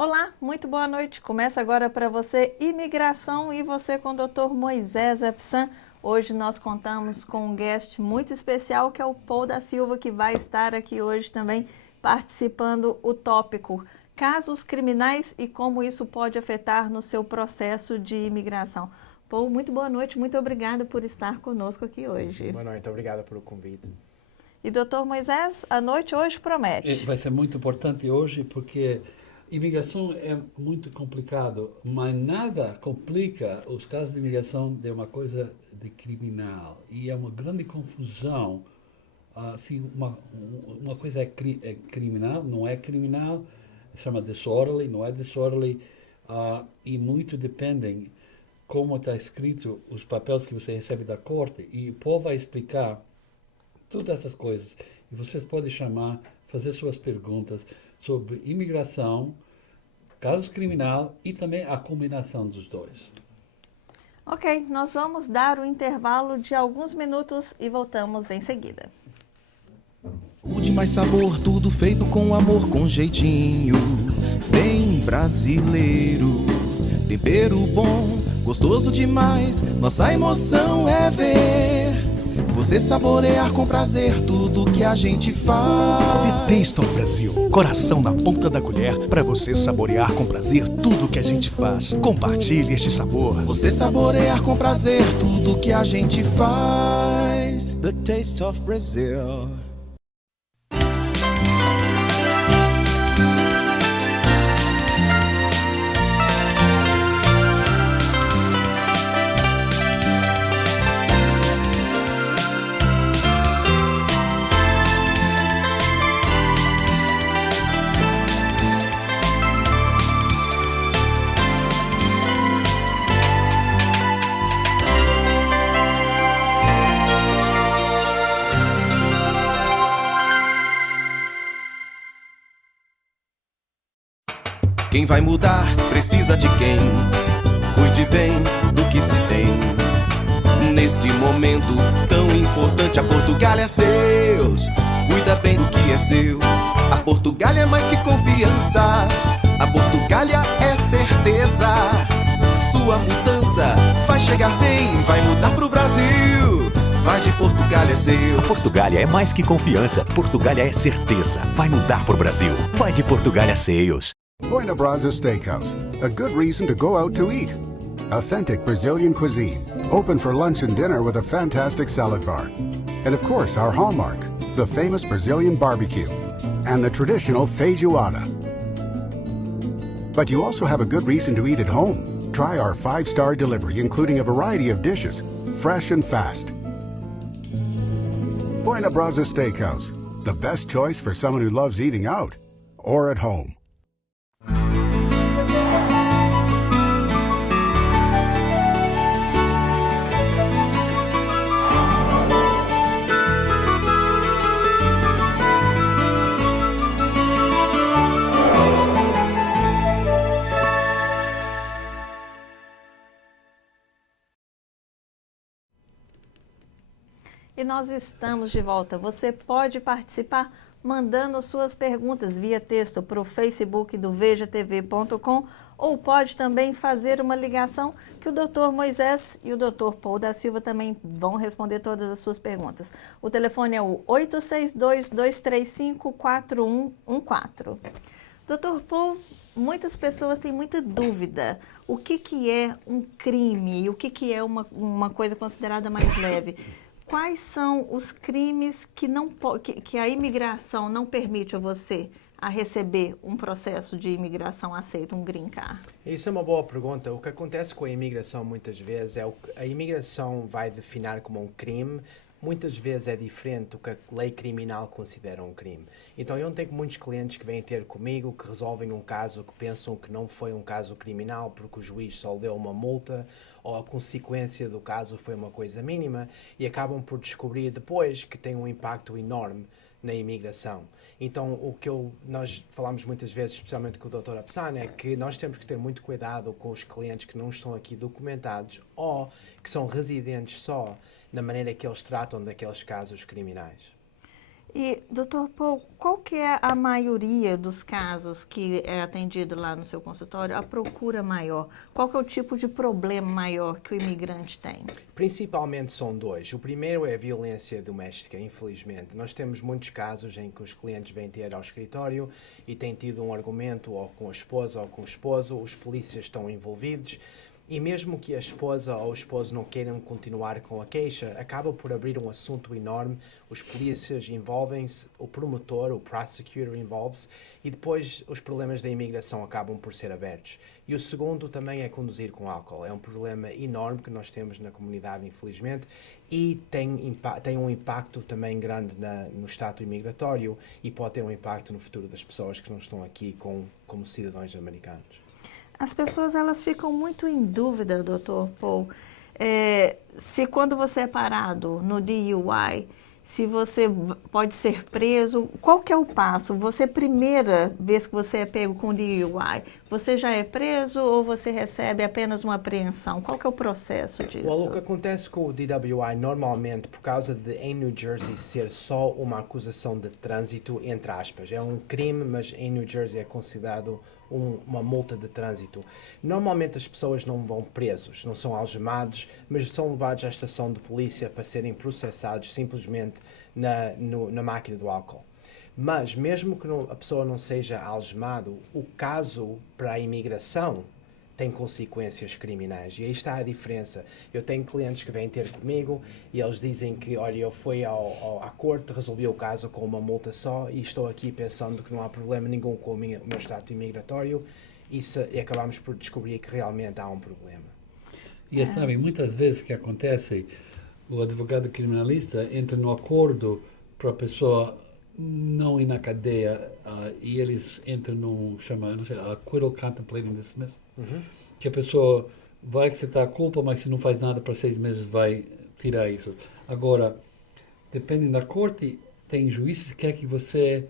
Olá, muito boa noite. Começa agora para você Imigração e você com o Dr. Moisés Epsan. Hoje nós contamos com um guest muito especial que é o Paul da Silva, que vai estar aqui hoje também participando o tópico casos criminais e como isso pode afetar no seu processo de imigração. Paul, muito boa noite, muito obrigada por estar conosco aqui hoje. Boa noite, obrigada pelo convite. E Dr. Moisés, a noite hoje promete. Vai ser muito importante hoje porque imigração é muito complicado, mas nada complica os casos de imigração de uma coisa de criminal. E é uma grande confusão se uma coisa é criminal, não é criminal, chama disorderly, não é disorderly, e muito dependem como está escrito os papéis que você recebe da corte. E o Paul vai explicar todas essas coisas. E vocês podem chamar, fazer suas perguntas sobre imigração, casos criminais e também a combinação dos dois. Ok, nós vamos dar um intervalo de alguns minutos e voltamos em seguida. De mais sabor, tudo feito com amor, com jeitinho, bem brasileiro. Tempero bom, gostoso demais, nossa emoção é ver você saborear com prazer tudo que a gente faz. The Taste of Brasil, coração na ponta da colher para você saborear com prazer tudo que a gente faz. Compartilhe este sabor. Você saborear com prazer tudo que a gente faz. The Taste of Brazil. Quem vai mudar precisa de quem cuide bem do que se tem. Nesse momento tão importante, a Portugália é seus. Cuida bem do que é seu. A Portugália é mais que confiança. A Portugália é certeza. Sua mudança vai chegar bem, vai mudar pro Brasil. Vai de Portugália é seu. A Portugália é mais que confiança. Portugália é certeza. Vai mudar pro Brasil. Vai de Portugália Sales. Buena Brasa Steakhouse, a good reason to go out to eat. Authentic Brazilian cuisine, open for lunch and dinner with a fantastic salad bar. And of course, our hallmark, the famous Brazilian barbecue and the traditional feijoada. But you also have a good reason to eat at home. Try our 5-star delivery, including a variety of dishes, fresh and fast. Buena Brasa Steakhouse, the best choice for someone who loves eating out or at home. E nós estamos de volta. Você pode participar mandando suas perguntas via texto para o Facebook do vejatv.com ou pode também fazer uma ligação que o Dr. Moisés e o Dr. Paul da Silva também vão responder todas as suas perguntas. O telefone é o 862-235-4114. Dr. Paul, muitas pessoas têm muita dúvida. O que é um crime e o que é uma coisa considerada mais leve? Quais são os crimes que a imigração não permite a você a receber um processo de imigração aceito, um green card? Isso é uma boa pergunta. O que acontece com a imigração muitas vezes é que a imigração vai definir como um crime, muitas vezes é diferente do que a lei criminal considera um crime. Então eu tenho muitos clientes que vêm ter comigo que resolvem um caso que pensam que não foi um caso criminal porque o juiz só deu uma multa ou a consequência do caso foi uma coisa mínima e acabam por descobrir depois que tem um impacto enorme na imigração. Então, o que nós falamos muitas vezes, especialmente com o Dr. Epsan, é que nós temos que ter muito cuidado com os clientes que não estão aqui documentados ou que são residentes só na maneira que eles tratam daqueles casos criminais. E, doutor Paul, qual que é a maioria dos casos que é atendido lá no seu consultório, a procura maior? Qual que é o tipo de problema maior que o imigrante tem? Principalmente são dois. O primeiro é a violência doméstica, infelizmente. Nós temos muitos casos em que os clientes vêm ter ao escritório e têm tido um argumento ou com a esposa ou com o esposo, os polícias estão envolvidos. E mesmo que a esposa ou o esposo não queiram continuar com a queixa, acaba por abrir um assunto enorme, os polícias envolvem-se, o promotor, o prosecutor envolve-se e depois os problemas da imigração acabam por ser abertos. E o segundo também é conduzir com álcool. É um problema enorme que nós temos na comunidade, infelizmente, e tem um impacto também grande no status imigratório e pode ter um impacto no futuro das pessoas que não estão aqui como cidadãos americanos. As pessoas elas ficam muito em dúvida, doutor Paul, se quando você é parado no DUI, se você pode ser preso, qual que é o passo? Você, primeira vez que você é pego com DUI, você já é preso ou você recebe apenas uma apreensão? Qual que é o processo disso? Well, o que acontece com o DWI, normalmente, por causa de em New Jersey ser só uma acusação de trânsito, entre aspas, é um crime, mas em New Jersey é considerado uma multa de trânsito. Normalmente as pessoas não vão presos, não são algemados, mas são levados à estação de polícia para serem processados simplesmente na máquina do álcool. Mas mesmo que a pessoa não seja algemado, o caso para a imigração tem consequências criminais. E aí está a diferença. Eu tenho clientes que vêm ter comigo e eles dizem que, olha, eu fui à corte, resolvi o caso com uma multa só e estou aqui pensando que não há problema nenhum com o meu status imigratório e acabamos por descobrir que realmente há um problema. E sabe, muitas vezes que acontece, o advogado criminalista entra no acordo para a pessoa não ir na cadeia e eles entram num, não sei, acquittal contemplating dismissal, que a pessoa vai aceitar a culpa, mas se não faz nada para 6 meses vai tirar isso. Agora, dependendo da corte, tem juízes que quer que você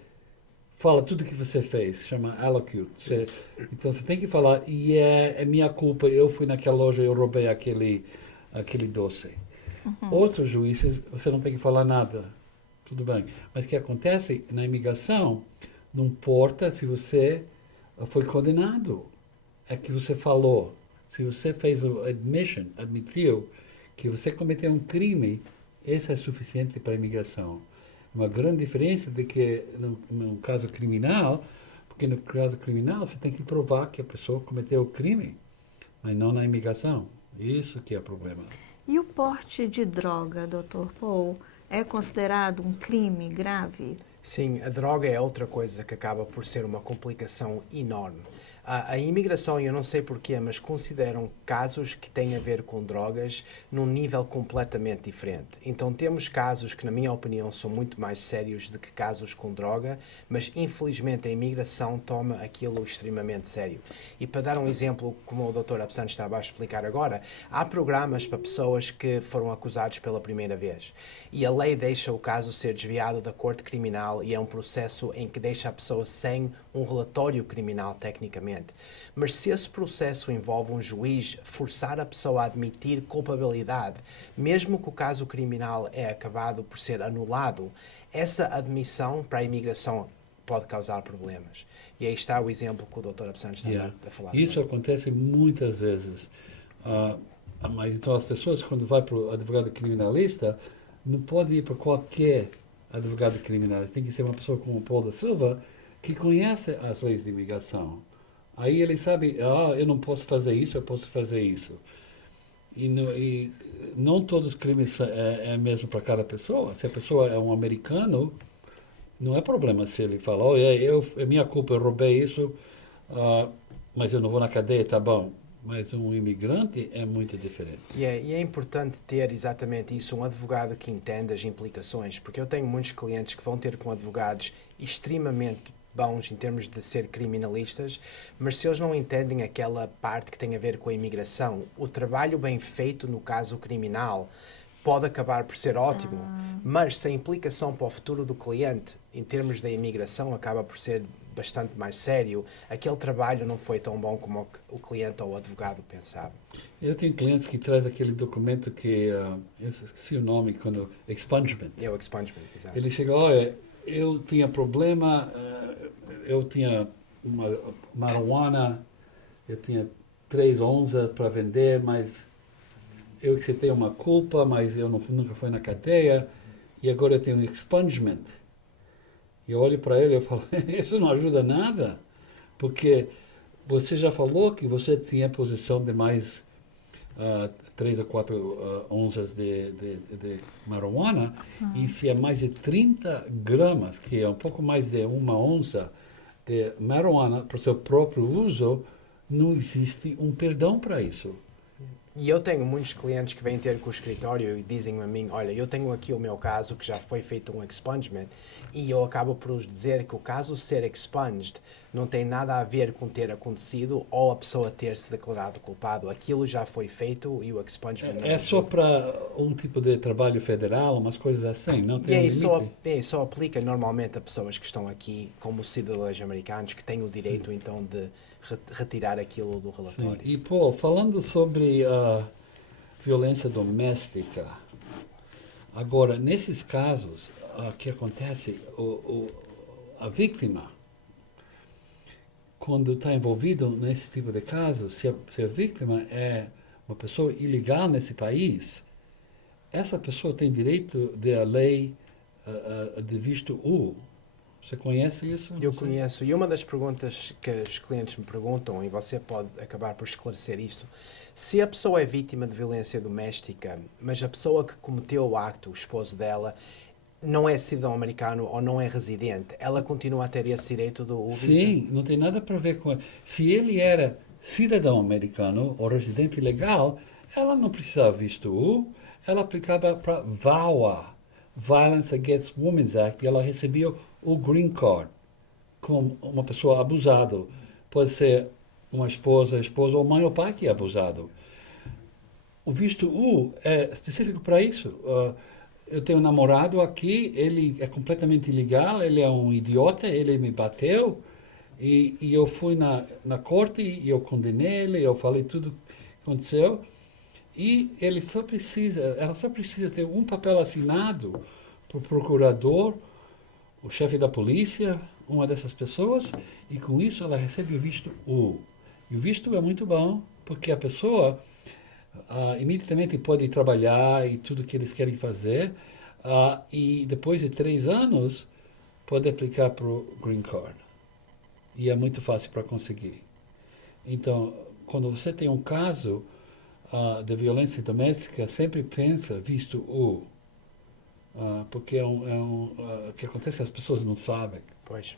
fala tudo que você fez, chama allocute. Então você tem que falar, e é minha culpa, eu fui naquela loja, eu roubei aquele doce. Outros juízes, você não tem que falar nada. Tudo bem. Mas o que acontece na imigração, não importa se você foi condenado, é que você falou. Se você fez o admitiu que você cometeu um crime, isso é suficiente para a imigração. Uma grande diferença de que no caso criminal, porque no caso criminal você tem que provar que a pessoa cometeu o crime, mas não na imigração. Isso que é o problema. E o porte de droga, doutor Paul, é considerado um crime grave? Sim, a droga é outra coisa que acaba por ser uma complicação enorme. A imigração, eu não sei porquê, mas consideram casos que têm a ver com drogas num nível completamente diferente. Então temos casos que, na minha opinião, são muito mais sérios do que casos com droga, mas infelizmente a imigração toma aquilo extremamente sério. E para dar um exemplo, como o Dr. Absan estava a explicar agora, há programas para pessoas que foram acusados pela primeira vez. E a lei deixa o caso ser desviado da corte criminal e é um processo em que deixa a pessoa sem um relatório criminal, tecnicamente. Mas se esse processo envolve um juiz forçar a pessoa a admitir culpabilidade, mesmo que o caso criminal é acabado por ser anulado, essa admissão para a imigração pode causar problemas. E aí está o exemplo que o Dr. Absan está a falar. Isso acontece muitas vezes. Mas então as pessoas, quando vai para o advogado criminalista, não pode ir para qualquer advogado criminalista. Tem que ser uma pessoa como o Paul da Silva, que conhece as leis de imigração. Aí ele sabe, eu não posso fazer isso, eu posso fazer isso. E não todos os crimes é mesmo para cada pessoa. Se a pessoa é um americano, não é problema se ele fala, é minha culpa, eu roubei isso, mas eu não vou na cadeia, tá bom. Mas um imigrante é muito diferente. E é importante ter exatamente isso, um advogado que entenda as implicações, porque eu tenho muitos clientes que vão ter com advogados extremamente bons em termos de ser criminalistas, mas se eles não entendem aquela parte que tem a ver com a imigração, o trabalho bem feito no caso criminal pode acabar por ser ótimo, mas se a implicação para o futuro do cliente em termos da imigração acaba por ser bastante mais sério, aquele trabalho não foi tão bom como o cliente ou o advogado pensava. Eu tenho clientes que trazem aquele documento que, eu esqueci o nome, expungement. É o expungement, exato. Ele chega, eu tinha problema, eu tinha uma marijuana, eu tinha 3 onças para vender, mas eu aceitei uma culpa, mas eu nunca fui na cadeia, e agora eu tenho um expungement. E eu olho para ele e falo, isso não ajuda nada, porque você já falou que você tinha posição de mais 3 a 4 onças de marijuana, e se é mais de 30 gramas, que é um pouco mais de 1 onça de marijuana para o seu próprio uso, não existe um perdão para isso. E eu tenho muitos clientes que vêm ter com o escritório e dizem a mim, olha, eu tenho aqui o meu caso que já foi feito um expungement, e eu acabo por dizer que o caso ser expunged não tem nada a ver com ter acontecido ou a pessoa ter se declarado culpado. Aquilo já foi feito e o expungement não É só para um tipo de trabalho federal, umas coisas assim, não tem limite? Só aplica normalmente a pessoas que estão aqui como cidadãos americanos que têm o direito então de retirar aquilo do relatório. Sim. E, Paul, falando sobre a violência doméstica, agora, nesses casos, o que acontece, a vítima, quando está envolvido nesse tipo de casos, se a vítima é uma pessoa ilegal nesse país, essa pessoa tem direito da lei de visto U. Você conhece isso? Eu conheço. E uma das perguntas que os clientes me perguntam, e você pode acabar por esclarecer isto, se a pessoa é vítima de violência doméstica, mas a pessoa que cometeu o acto, o esposo dela, não é cidadão americano ou não é residente, ela continua a ter esse direito do visa? Sim, não tem nada para ver com... Se ele era cidadão americano ou residente legal, ela não precisava visto U, ela aplicava para VAWA, Violence Against Women's Act, e ela recebia o green card como uma pessoa abusada. Pode ser uma esposa ou mãe ou pai que é abusado. O visto U é específico para isso. Eu tenho um namorado aqui, ele é completamente ilegal, ele é um idiota, ele me bateu, e eu fui na corte e eu condenei ele, eu falei tudo que aconteceu, e ela só precisa ter um papel assinado por procurador, o chefe da polícia, uma dessas pessoas, e com isso ela recebe o visto U. E o visto é muito bom, porque a pessoa imediatamente pode trabalhar e tudo que eles querem fazer, e depois de 3 anos pode aplicar para o Green Card. E é muito fácil para conseguir. Então, quando você tem um caso de violência doméstica, sempre pensa visto U. Porque o que acontece, as pessoas não sabem. Pois.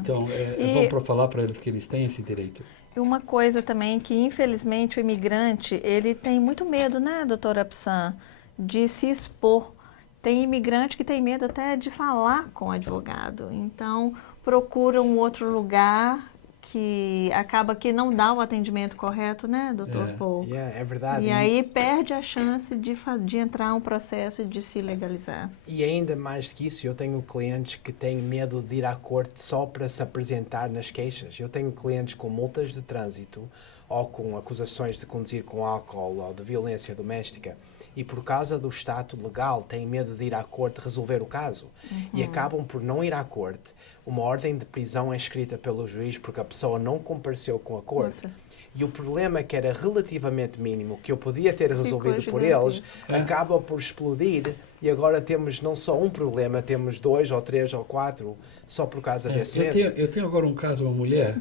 Então, é bom para falar para eles que eles têm esse direito. E uma coisa também que, infelizmente, o imigrante, ele tem muito medo, né, doutora Apsan, de se expor. Tem imigrante que tem medo até de falar com o advogado. Então, procura um outro lugar que acaba que não dá o atendimento correto, né, doutor Paul? É verdade. E aí perde a chance de entrar um processo de se legalizar. E ainda mais que isso, eu tenho clientes que têm medo de ir à corte só para se apresentar nas queixas. Eu tenho clientes com multas de trânsito ou com acusações de conduzir com álcool ou de violência doméstica, e por causa do status legal têm medo de ir à corte resolver o caso. E acabam por não ir à corte. Uma ordem de prisão é escrita pelo juiz porque a pessoa não compareceu com a corte. Nossa. E o problema que era relativamente mínimo, que eu podia ter resolvido por eles, acaba por explodir, e agora temos não só um problema, temos 2 ou 3 ou 4 só por causa desse medo. Eu tenho agora um caso, uma mulher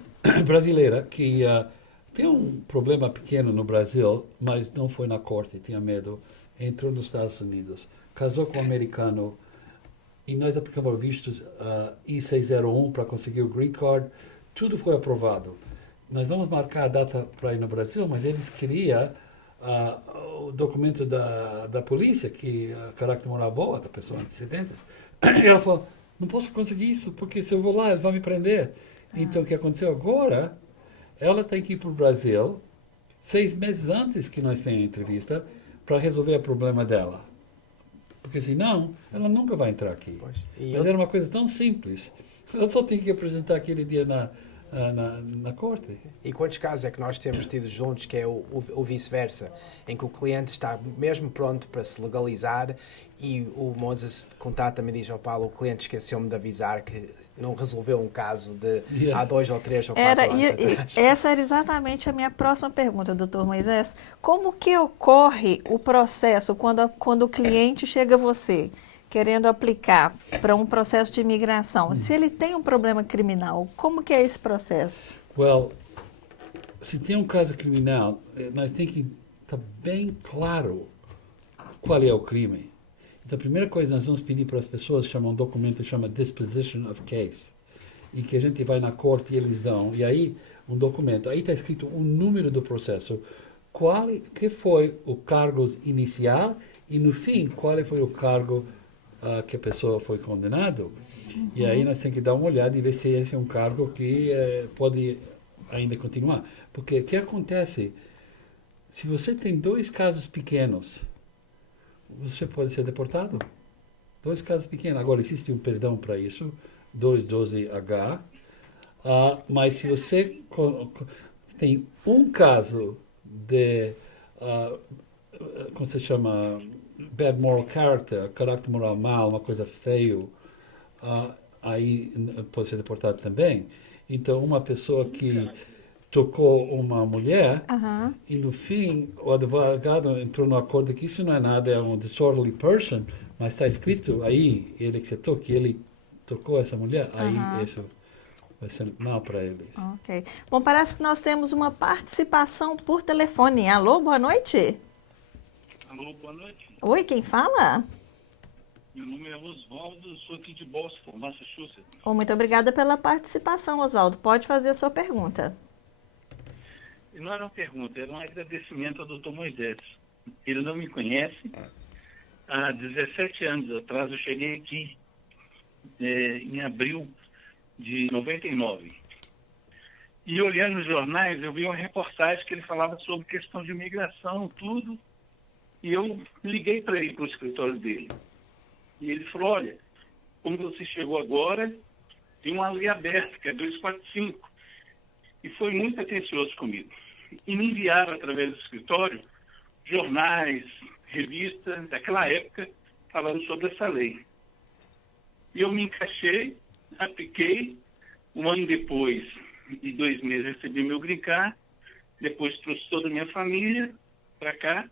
brasileira que tem um problema pequeno no Brasil, mas não foi na corte, tinha medo. Entrou nos Estados Unidos, casou com um americano, e nós aplicamos vistos I-601 para conseguir o Green Card. Tudo foi aprovado. Nós vamos marcar a data para ir no Brasil, mas eles queriam o documento da polícia, que a caráter moral boa da pessoa antecedentes. E ela falou, não posso conseguir isso, porque se eu vou lá, eles vão me prender. Então, o que aconteceu agora, ela tem que ir para o Brasil 6 meses antes que nós tenhamos a entrevista, para resolver o problema dela. Porque senão, ela nunca vai entrar aqui. Mas era uma coisa tão simples. Ela só tem que apresentar aquele dia na corte. E quantos casos é que nós temos tido juntos que é o vice-versa, em que o cliente está mesmo pronto para se legalizar e o Moses contata-me e diz ao Paulo, o cliente esqueceu-me de avisar que não resolveu um caso de há 2 ou 3 ou 4 anos atrás. Essa era exatamente a minha próxima pergunta, doutor Moisés. Como que ocorre o processo quando o cliente chega a você querendo aplicar para um processo de imigração? Se ele tem um problema criminal, como que é esse processo? Well, se tem um caso criminal, nós temos que estar bem claro qual é o crime. Então, a primeira coisa que nós vamos pedir para as pessoas chama um documento que chama Disposition of Case, e que a gente vai na corte e eles dão, e aí um documento, aí está escrito o número do processo, que foi o cargo inicial e no fim qual foi o cargo que a pessoa foi condenado. E aí nós temos que dar uma olhada e ver se esse é um cargo que pode ainda continuar. Porque o que acontece, se você tem 2 casos pequenos, você pode ser deportado. 2 casos pequenos. Agora, existe um perdão para isso, 212H, mas se você tem um caso de, como se chama, bad moral character, caráter moral mau, uma coisa feio, aí pode ser deportado também. Então, uma pessoa que tocou uma mulher e no fim o advogado entrou no acordo que isso não é nada, é um disorderly person, mas está escrito aí, ele aceitou que ele tocou essa mulher, aí isso vai ser mal para eles. Ok. Bom, parece que nós temos uma participação por telefone. Alô, boa noite. Alô, boa noite. Oi, quem fala? Meu nome é Oswaldo, sou aqui de Boston, Massachusetts. Muito obrigada pela participação, Oswaldo. Pode fazer a sua pergunta. Não era uma pergunta, era um agradecimento ao Dr. Moisés. Ele não me conhece. Há 17 anos atrás eu cheguei aqui, em abril de 99. E olhando nos jornais, eu vi uma reportagem que ele falava sobre questão de imigração, tudo. E eu liguei para ele, para o escritório dele. E ele falou, olha, como você chegou agora, tem uma lei aberta, que é 245. E foi muito atencioso comigo. E me enviaram, através do escritório, jornais, revistas, daquela época, falando sobre essa lei. E eu me encaixei, apliquei, um ano depois, de 2 meses, recebi meu green card, depois trouxe toda a minha família para cá,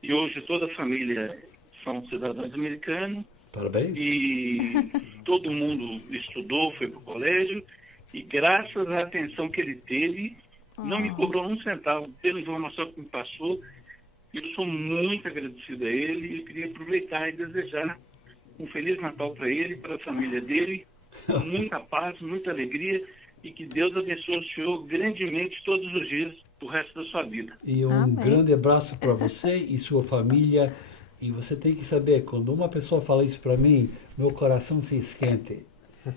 e hoje toda a família são cidadãos americanos. Parabéns. E todo mundo estudou, foi para o colégio, e graças à atenção que ele teve, não me cobrou um centavo pela informação que me passou. Eu sou muito agradecido a ele e queria aproveitar e desejar um Feliz Natal para ele, para a família dele, com muita paz, muita alegria, e que Deus abençoe o senhor grandemente todos os dias, o resto da sua vida. E um grande abraço para você e sua família. E você tem que saber, quando uma pessoa fala isso para mim, meu coração se esquenta. E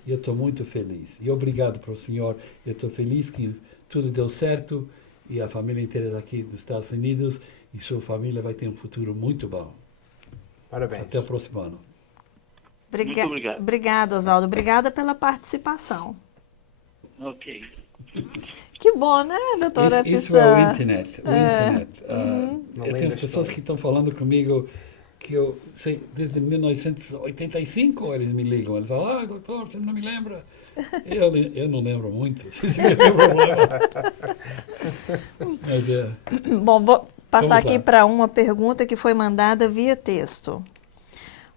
eu estou muito feliz. E obrigado para o senhor. Eu estou feliz que tudo deu certo e a família inteira daqui dos Estados Unidos e sua família vai ter um futuro muito bom. Parabéns. Até o próximo ano. Muito obrigado. Obrigada, Oswaldo. Obrigada pela participação. Ok. Que bom, né, doutora? Isso é o internet. Uma Tem as pessoas que estão falando comigo que eu sei, desde 1985 eles me ligam. Eles falam, doutor, você não me lembra? Eu não lembro muito. Vocês me lembram Mas, Bom, vou passar Vamos lá. aqui para uma pergunta que foi mandada via texto.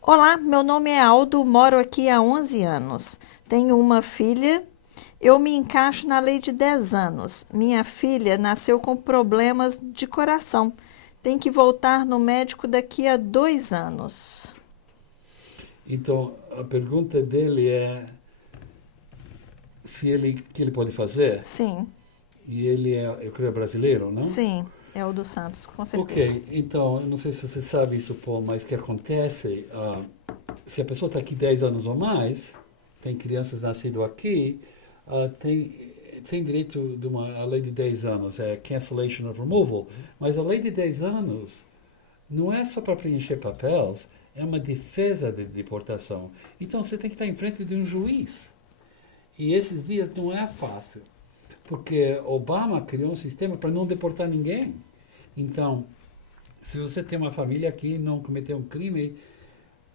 Olá, meu nome é Aldo, moro aqui há 11 anos. Tenho uma filha. Eu me encaixo na lei de 10 anos. Minha filha nasceu com problemas de coração. Tem que voltar no médico daqui a 2 anos. Então, a pergunta dele é que ele pode fazer. Sim, E ele é, eu creio, brasileiro, não? sim, é o do Santos, com certeza. Ok, então, eu não sei se você sabe isso, Paul, mas o que acontece, se a pessoa está aqui 10 anos ou mais, tem crianças nascidas aqui, tem direito de a lei de 10 anos, é cancellation of removal, mas a lei de 10 anos não é só para preencher papéis, é uma defesa de deportação. Então você tem que estar em frente de um juiz. E esses dias não é fácil. porque Obama criou um sistema para não deportar ninguém. Então, se você tem uma família aqui e não cometeu um crime,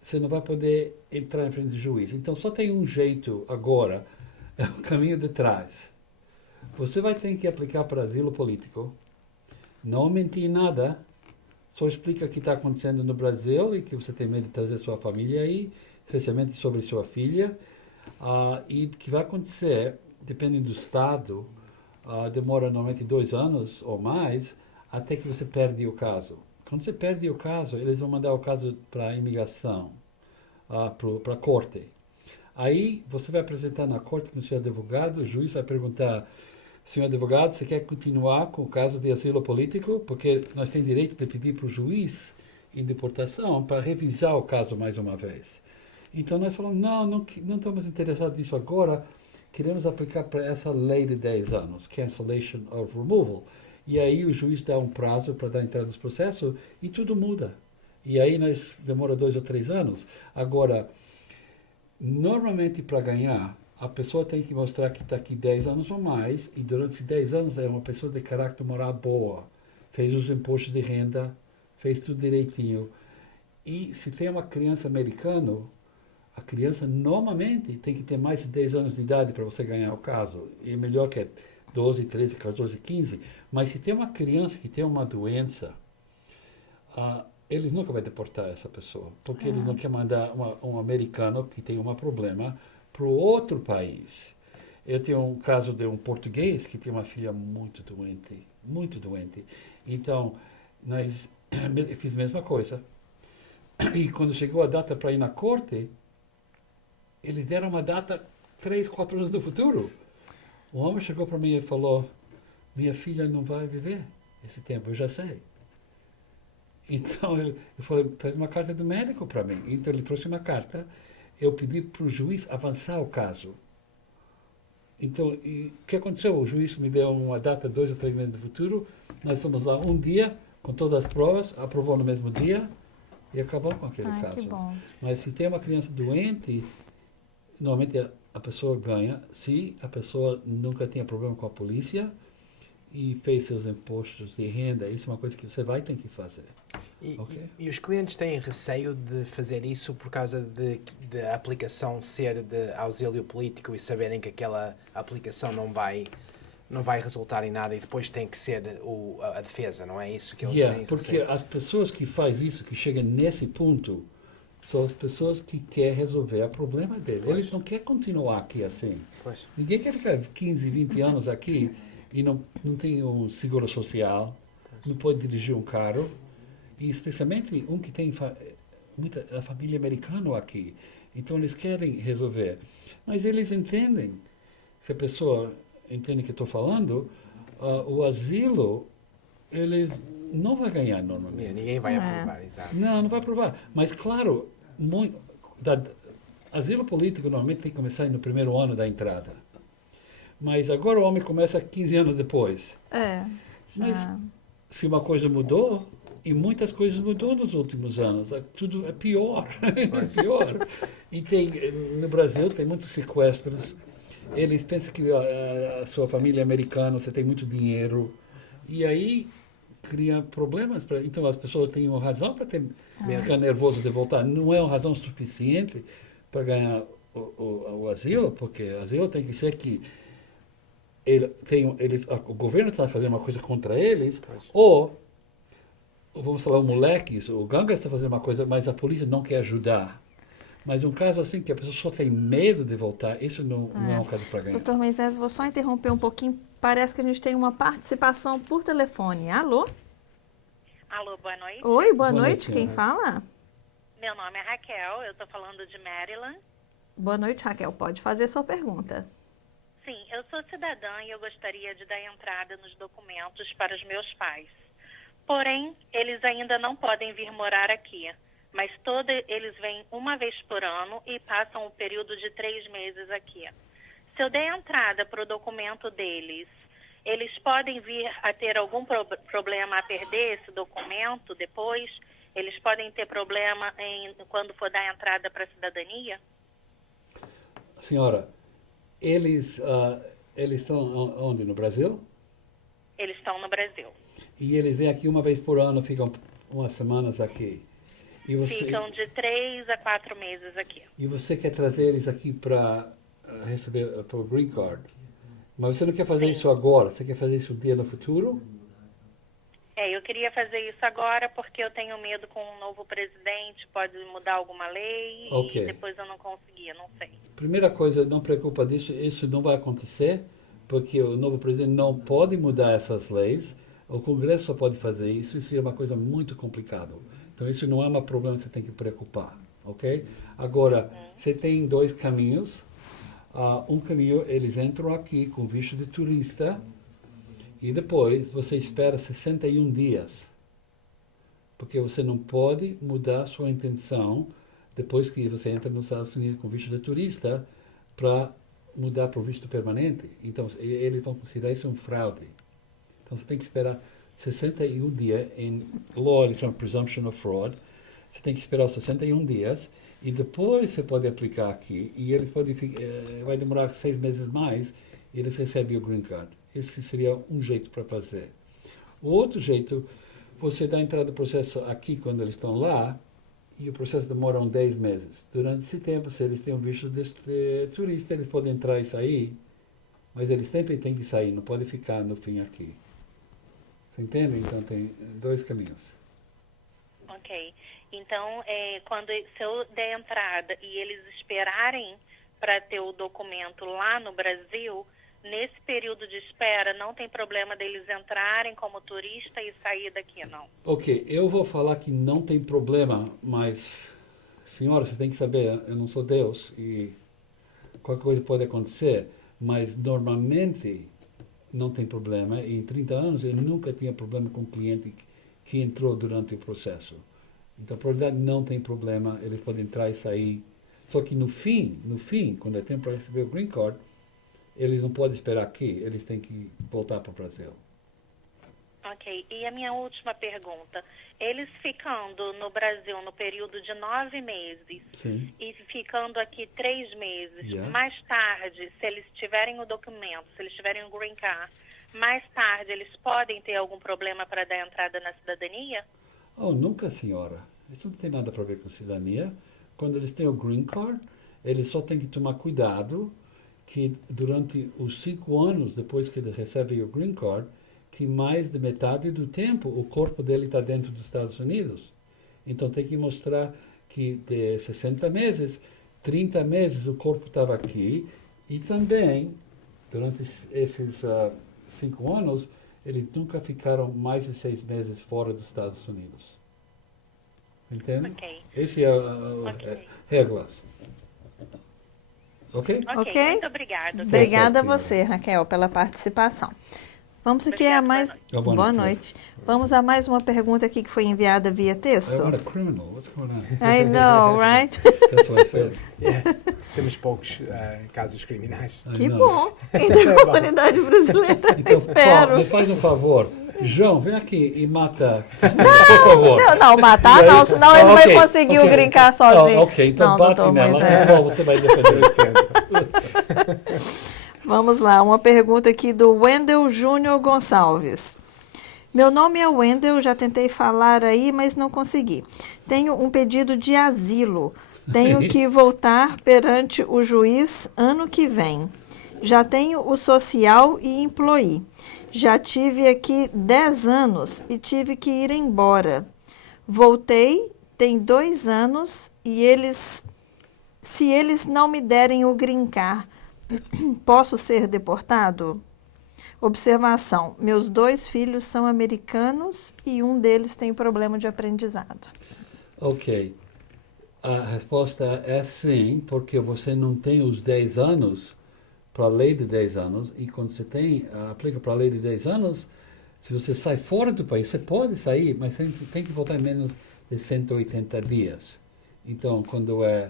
você não vai poder entrar em frente do juiz. Então, só tem um jeito agora, é o caminho de trás. Você vai ter que aplicar para asilo político, não mentir nada, só explica o que está acontecendo no Brasil e que você tem medo de trazer sua família aí, especialmente sobre sua filha. E o que vai acontecer, dependendo do estado, demora normalmente 2 anos ou mais, até que você perde o caso. Quando você perde o caso, eles vão mandar o caso para a imigração, para a corte. Aí você vai apresentar na corte com o seu advogado, o juiz vai perguntar: senhor advogado, você quer continuar com o caso de asilo político? Porque nós temos direito de pedir para o juiz em deportação para revisar o caso mais uma vez. Então nós falamos: não estamos interessados nisso agora, queremos aplicar para essa lei de 10 anos, Cancellation of Removal. E aí o juiz dá um prazo para dar entrada nos processos e tudo muda. E aí nós demora 2 ou 3 anos. Agora, normalmente para ganhar, a pessoa tem que mostrar que está aqui 10 anos ou mais, e durante esses 10 anos é uma pessoa de caráter moral boa, fez os impostos de renda, fez tudo direitinho. E se tem uma criança americana, a criança normalmente tem que ter mais de 10 anos de idade para você ganhar o caso. E é melhor que 12, 13, 14, 15. Mas se tem uma criança que tem uma doença, eles nunca vão deportar essa pessoa, porque eles não querem mandar um americano que tem um problema para o outro país. Eu tenho um caso de um português que tem uma filha muito doente, muito doente. Então, eu fiz a mesma coisa. E quando chegou a data para ir na corte, eles deram uma data 3, 4 anos no futuro. O homem chegou para mim e falou: minha filha não vai viver esse tempo, eu já sei. Então eu falei: traz uma carta do médico para mim. Então ele trouxe uma carta, eu pedi para o juiz avançar o caso. Então, o que aconteceu? O juiz me deu uma data 2 ou 3 meses no futuro, nós fomos lá um dia, com todas as provas, aprovou no mesmo dia e acabou com aquele caso. Que bom. Mas se tem uma criança doente, normalmente a pessoa ganha se a pessoa nunca tinha problema com a polícia e fez seus impostos de renda. Isso é uma coisa que você vai ter que fazer. E os clientes têm receio de fazer isso por causa de a aplicação ser de auxílio político e saberem que aquela aplicação não vai resultar em nada e depois tem que ser a defesa, não é isso que eles têm porque receio? as pessoas que fazem isso, que chegam nesse ponto, são as pessoas que querem resolver o problema dele. Eles não querem continuar aqui assim. Pois. Ninguém quer ficar 15, 20 anos aqui e não tem um seguro social, não pode dirigir um carro, e especialmente um que tem a família americana aqui. Então eles querem resolver. Mas eles entendem, se a pessoa entende o que estou falando, o asilo, eles não vai ganhar normalmente. Ninguém vai aprovar, exato. Não vai aprovar. Mas, claro, asilo político normalmente tem que começar no primeiro ano da entrada. Mas agora o homem começa 15 anos depois. Mas se uma coisa mudou, e muitas coisas mudou nos últimos anos, tudo é pior. É pior. E no Brasil tem muitos sequestros. Eles pensam que a sua família é americana, você tem muito dinheiro. E aí cria problemas. Então as pessoas têm uma razão para ficar nervoso de voltar. Não é uma razão suficiente para ganhar o asilo, porque o asilo tem que ser que o governo está fazendo uma coisa contra eles, ou vamos falar, o moleques, o ganga está fazendo uma coisa, mas a polícia não quer ajudar. Mas um caso assim, que a pessoa só tem medo de voltar, isso não é um caso para ganhar. Doutor Moisés, vou só interromper um pouquinho. Parece que a gente tem uma participação por telefone. Alô? Alô, boa noite. Oi, boa noite. Quem fala? Meu nome é Raquel, eu estou falando de Maryland. Boa noite, Raquel. Pode fazer sua pergunta. Sim, eu sou cidadã e eu gostaria de dar entrada nos documentos para os meus pais. Porém, eles ainda não podem vir morar aqui, mas eles vêm uma vez por ano e passam o período de 3 meses aqui. Se eu der entrada para o documento deles, eles podem vir a ter algum problema a perder esse documento depois? Eles podem ter problema quando for dar entrada para a cidadania? Senhora, eles Eles estão onde? No Brasil? Eles estão no Brasil. E eles vêm aqui uma vez por ano, ficam umas semanas aqui. E você, Ficam de 3 a 4 meses aqui. e você quer trazer eles aqui para receber para o Green Card. Mas você não quer fazer isso agora, você quer fazer isso um dia no futuro? Eu queria fazer isso agora porque eu tenho medo com um novo presidente, pode mudar alguma lei Ok. e depois eu não conseguia, não sei. Primeira coisa, não preocupa disso, isso não vai acontecer, porque o novo presidente não pode mudar essas leis, o Congresso só pode fazer isso, isso é uma coisa muito complicada. Então isso não é um problema que você tem que preocupar, ok? Agora, você tem dois caminhos. Um caminho, eles entram aqui com visto de turista, e depois você espera 61 dias, porque você não pode mudar sua intenção depois que você entra nos Estados Unidos com visto de turista para mudar para o visto permanente. Então, eles vão considerar isso um fraude. Então, você tem que esperar 61 dias. Em law, eles chamam presumption of fraud. Você tem que esperar 61 dias e depois você pode aplicar aqui. E eles podem vai demorar 6 meses mais e eles recebem o green card. Esse seria um jeito para fazer. O outro jeito, você dá entrada no processo aqui quando eles estão lá, e o processo demora 10 meses. Durante esse tempo, se eles têm um visto de turista, eles podem entrar e sair, mas eles sempre têm que sair, não podem ficar no fim aqui. Você entende? Então tem dois caminhos. Ok. Então, se eu der entrada e eles esperarem para ter o documento lá no Brasil, nesse período de espera, não tem problema deles entrarem como turista e sair daqui, não? Ok, eu vou falar que não tem problema, mas, senhora, você tem que saber, eu não sou Deus e qualquer coisa pode acontecer, mas normalmente não tem problema. Em 30 anos eu nunca tinha problema com um cliente que entrou durante o processo. Então, a probabilidade não tem problema, eles podem entrar e sair. Só que no fim, quando é tempo para receber o Green Card, eles não podem esperar aqui, eles têm que voltar para o Brasil. Ok. E a minha última pergunta. Eles ficando no Brasil no período de 9 meses Sim. e ficando aqui 3 meses, Yeah. mais tarde, se eles tiverem o documento, se eles tiverem o Green Card, mais tarde eles podem ter algum problema para dar entrada na cidadania? Oh, nunca, senhora. Isso não tem nada para ver com cidadania. Quando eles têm o Green Card, eles só têm que tomar cuidado que durante os 5 anos depois que ele recebe o Green Card, que mais de metade do tempo o corpo dele está dentro dos Estados Unidos. Então tem que mostrar que de 60 meses, 30 meses o corpo estava aqui e também, durante esses 5 anos, eles nunca ficaram mais de 6 meses fora dos Estados Unidos. Entende? Ok. Esse é Ok. regras. Ok? Ok? Muito obrigada. Obrigada a senhora. você, Raquel, pela participação. Vamos aqui Obrigada, a mais... boa noite. Boa noite. Vamos a mais uma pergunta aqui que foi enviada via texto. I want a criminal. What's going on? I know, right? That's what I said. Temos poucos casos criminais. I Que know. bom. Entre a comunidade brasileira. Então, Espero. me faz um favor. João, vem aqui e mata Cristina, por favor. Não, matar não, senão ele Ok, vai conseguir ok. brincar sozinho. Ok, então não, bate doutor nela. Moisés. Bom, você vai defender. Vamos lá, uma pergunta aqui do Wendel Júnior Gonçalves. Meu nome é Wendel, já tentei falar aí, mas não consegui. Tenho um pedido de asilo. Tenho que voltar perante o juiz ano que vem. Já tenho o social e employee. Já tive aqui 10 anos e tive que ir embora. Voltei, tem 2 anos e se eles não me derem o green card, posso ser deportado? Observação: meus 2 filhos são americanos e um deles tem problema de aprendizado. Ok. A resposta é sim, porque você não tem os 10 anos para a lei de 10 anos, e quando você aplica para a lei de 10 anos, se você sai fora do país, você pode sair, mas sempre tem que voltar em menos de 180 dias. Então, quando é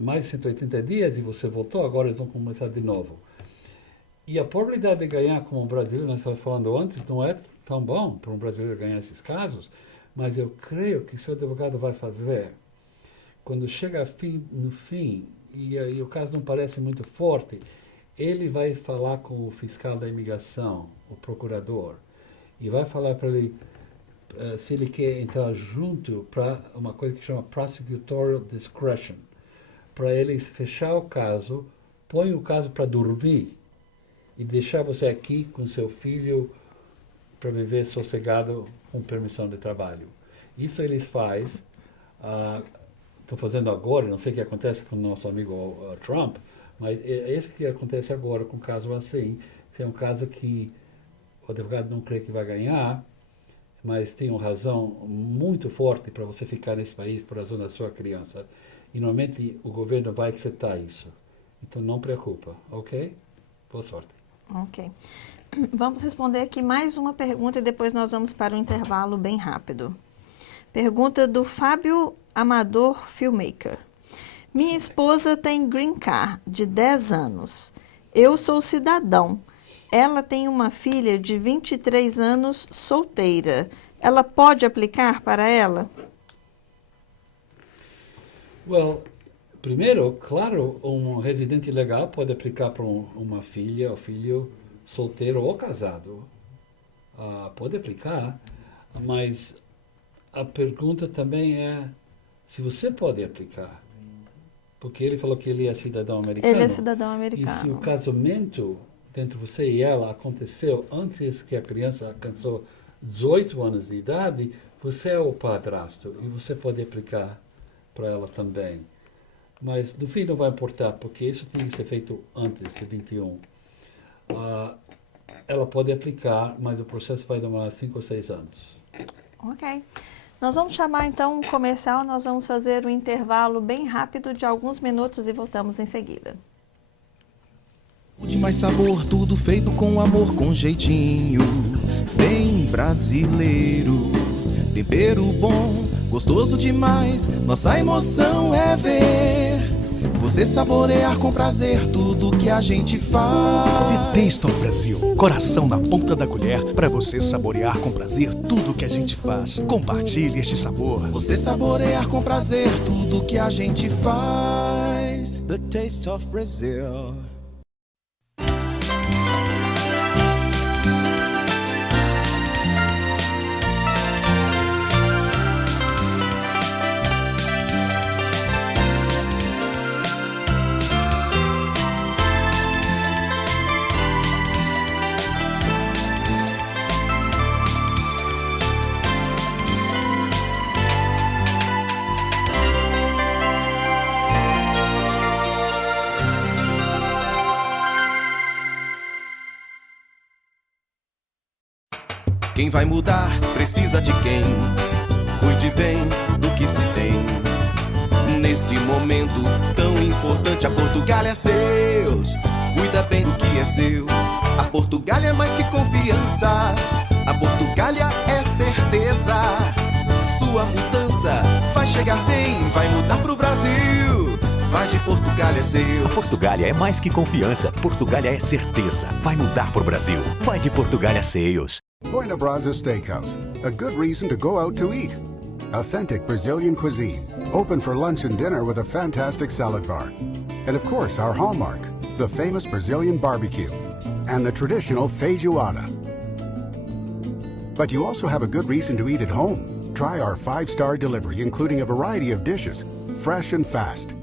mais de 180 dias e você voltou, agora eles vão começar de novo. E a probabilidade de ganhar como um brasileiro, nós estávamos falando antes, não é tão bom para um brasileiro ganhar esses casos, mas eu creio que seu advogado vai fazer, quando chega no fim, e o caso não parece muito forte, ele vai falar com o fiscal da imigração, o procurador, e vai falar para ele se ele quer entrar junto para uma coisa que chama prosecutorial discretion, para eles fechar o caso, põe o caso para dormir e deixar você aqui com seu filho para viver sossegado com permissão de trabalho. Isso eles fazem, estão fazendo agora, não sei o que acontece com o nosso amigo Trump, mas é isso que acontece agora com um caso assim, que é um caso que o advogado não crê que vai ganhar, mas tem uma razão muito forte para você ficar nesse país por razão da sua criança. E normalmente o governo vai aceitar isso. Então não preocupa, ok? Boa sorte. Ok. Vamos responder aqui mais uma pergunta e depois nós vamos para um intervalo bem rápido. Pergunta do Fábio Amador Filmmaker. Minha esposa tem green card de 10 anos. Eu sou cidadão. Ela tem uma filha de 23 anos solteira. Ela pode aplicar para ela? Well, primeiro, claro, um residente legal pode aplicar para uma filha ou filho solteiro ou casado. Pode aplicar, mas a pergunta também é se você pode aplicar. Porque ele falou que ele é cidadão americano. Ele é cidadão americano. E se o casamento entre você e ela aconteceu antes que a criança alcançou 18 anos de idade, você é o padrasto e você pode aplicar para ela também. Mas no fim não vai importar, porque isso tem que ser feito antes de 21. Ela pode aplicar, mas o processo vai demorar 5 ou 6 anos. Ok. Nós vamos chamar então um comercial, nós vamos fazer um intervalo bem rápido de alguns minutos e voltamos em seguida. De mais sabor, tudo feito com amor, com jeitinho, bem brasileiro. Tempero bom, gostoso demais, nossa emoção é ver você saborear com prazer tudo que a gente faz. The Taste of Brasil, coração na ponta da colher para você saborear com prazer tudo que a gente faz. Compartilhe este sabor. Você saborear com prazer tudo que a gente faz. The Taste of Brazil. Quem vai mudar precisa de quem cuide bem do que se tem. Nesse momento tão importante, a Portugália é seus. Cuida bem do que é seu. A Portugália é mais que confiança. A Portugália é certeza. Sua mudança vai chegar bem, vai mudar pro Brasil. Vai de Portugália é seu. A Portugália é mais que confiança. Portugália é certeza. Vai mudar pro Brasil. Vai de Portugália Sales. Buena Brasa Steakhouse, a good reason to go out to eat. Authentic Brazilian cuisine, open for lunch and dinner with a fantastic salad bar. And of course, our hallmark, the famous Brazilian barbecue and the traditional feijoada. But you also have a good reason to eat at home. Try our 5-star delivery, including a variety of dishes, fresh and fast.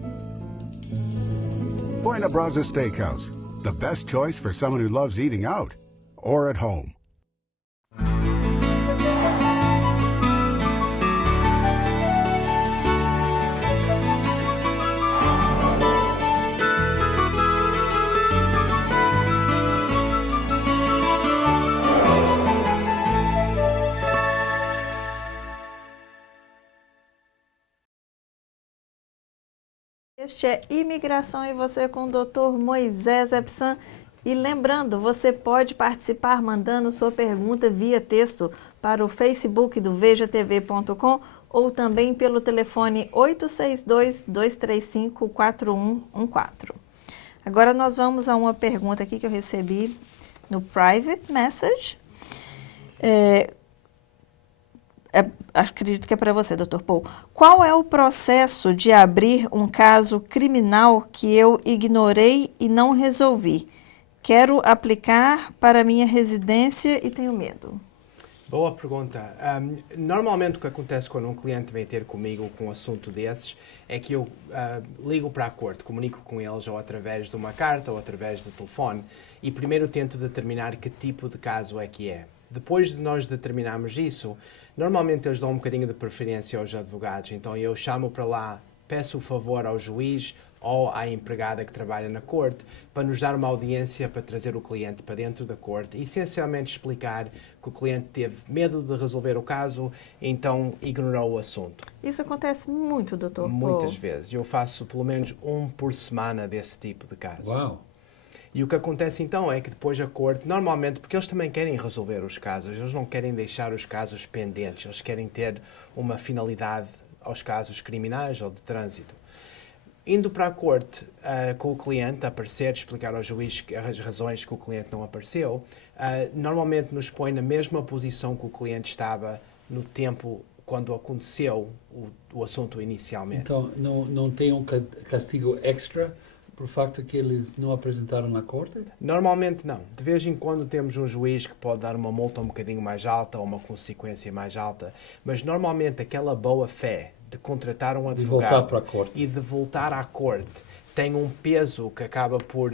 Buena Brasa Steakhouse, the best choice for someone who loves eating out or at home. Este é Imigração e Você com o Dr. Moisés Epsan. E lembrando, você pode participar mandando sua pergunta via texto para o Facebook do vejatv.com ou também pelo telefone 862-235-4114. Agora nós vamos a uma pergunta aqui que eu recebi no private message. Acredito que é para você, Dr. Paul. Qual é o processo de abrir um caso criminal que eu ignorei e não resolvi? Quero aplicar para minha residência e tenho medo. Boa pergunta. Normalmente o que acontece quando um cliente vem ter comigo com um assunto desses é que eu ligo para a corte, comunico com eles ou através de uma carta ou através de telefone e primeiro tento determinar que tipo de caso é que é. Depois de nós determinarmos isso, normalmente eles dão um bocadinho de preferência aos advogados, então eu chamo para lá, peço o favor ao juiz ou à empregada que trabalha na corte para nos dar uma audiência para trazer o cliente para dentro da corte e essencialmente explicar que o cliente teve medo de resolver o caso, então ignorou o assunto. Isso acontece muito, doutor? Muitas vezes. Eu faço pelo menos um por semana desse tipo de caso. Uau! E o que acontece então é que depois a corte, normalmente, porque eles também querem resolver os casos, eles não querem deixar os casos pendentes, eles querem ter uma finalidade aos casos criminais ou de trânsito. Indo para a corte com o cliente, aparecer, explicar ao juiz as razões que o cliente não apareceu, normalmente nos põe na mesma posição que o cliente estava no tempo quando aconteceu o assunto inicialmente. Então, não tem um castigo extra por facto que eles não apresentaram na corte? Normalmente não. De vez em quando temos um juiz que pode dar uma multa um bocadinho mais alta ou uma consequência mais alta, mas normalmente aquela boa fé de contratar um advogado voltar para a corte. e de voltar à corte tem um peso que acaba por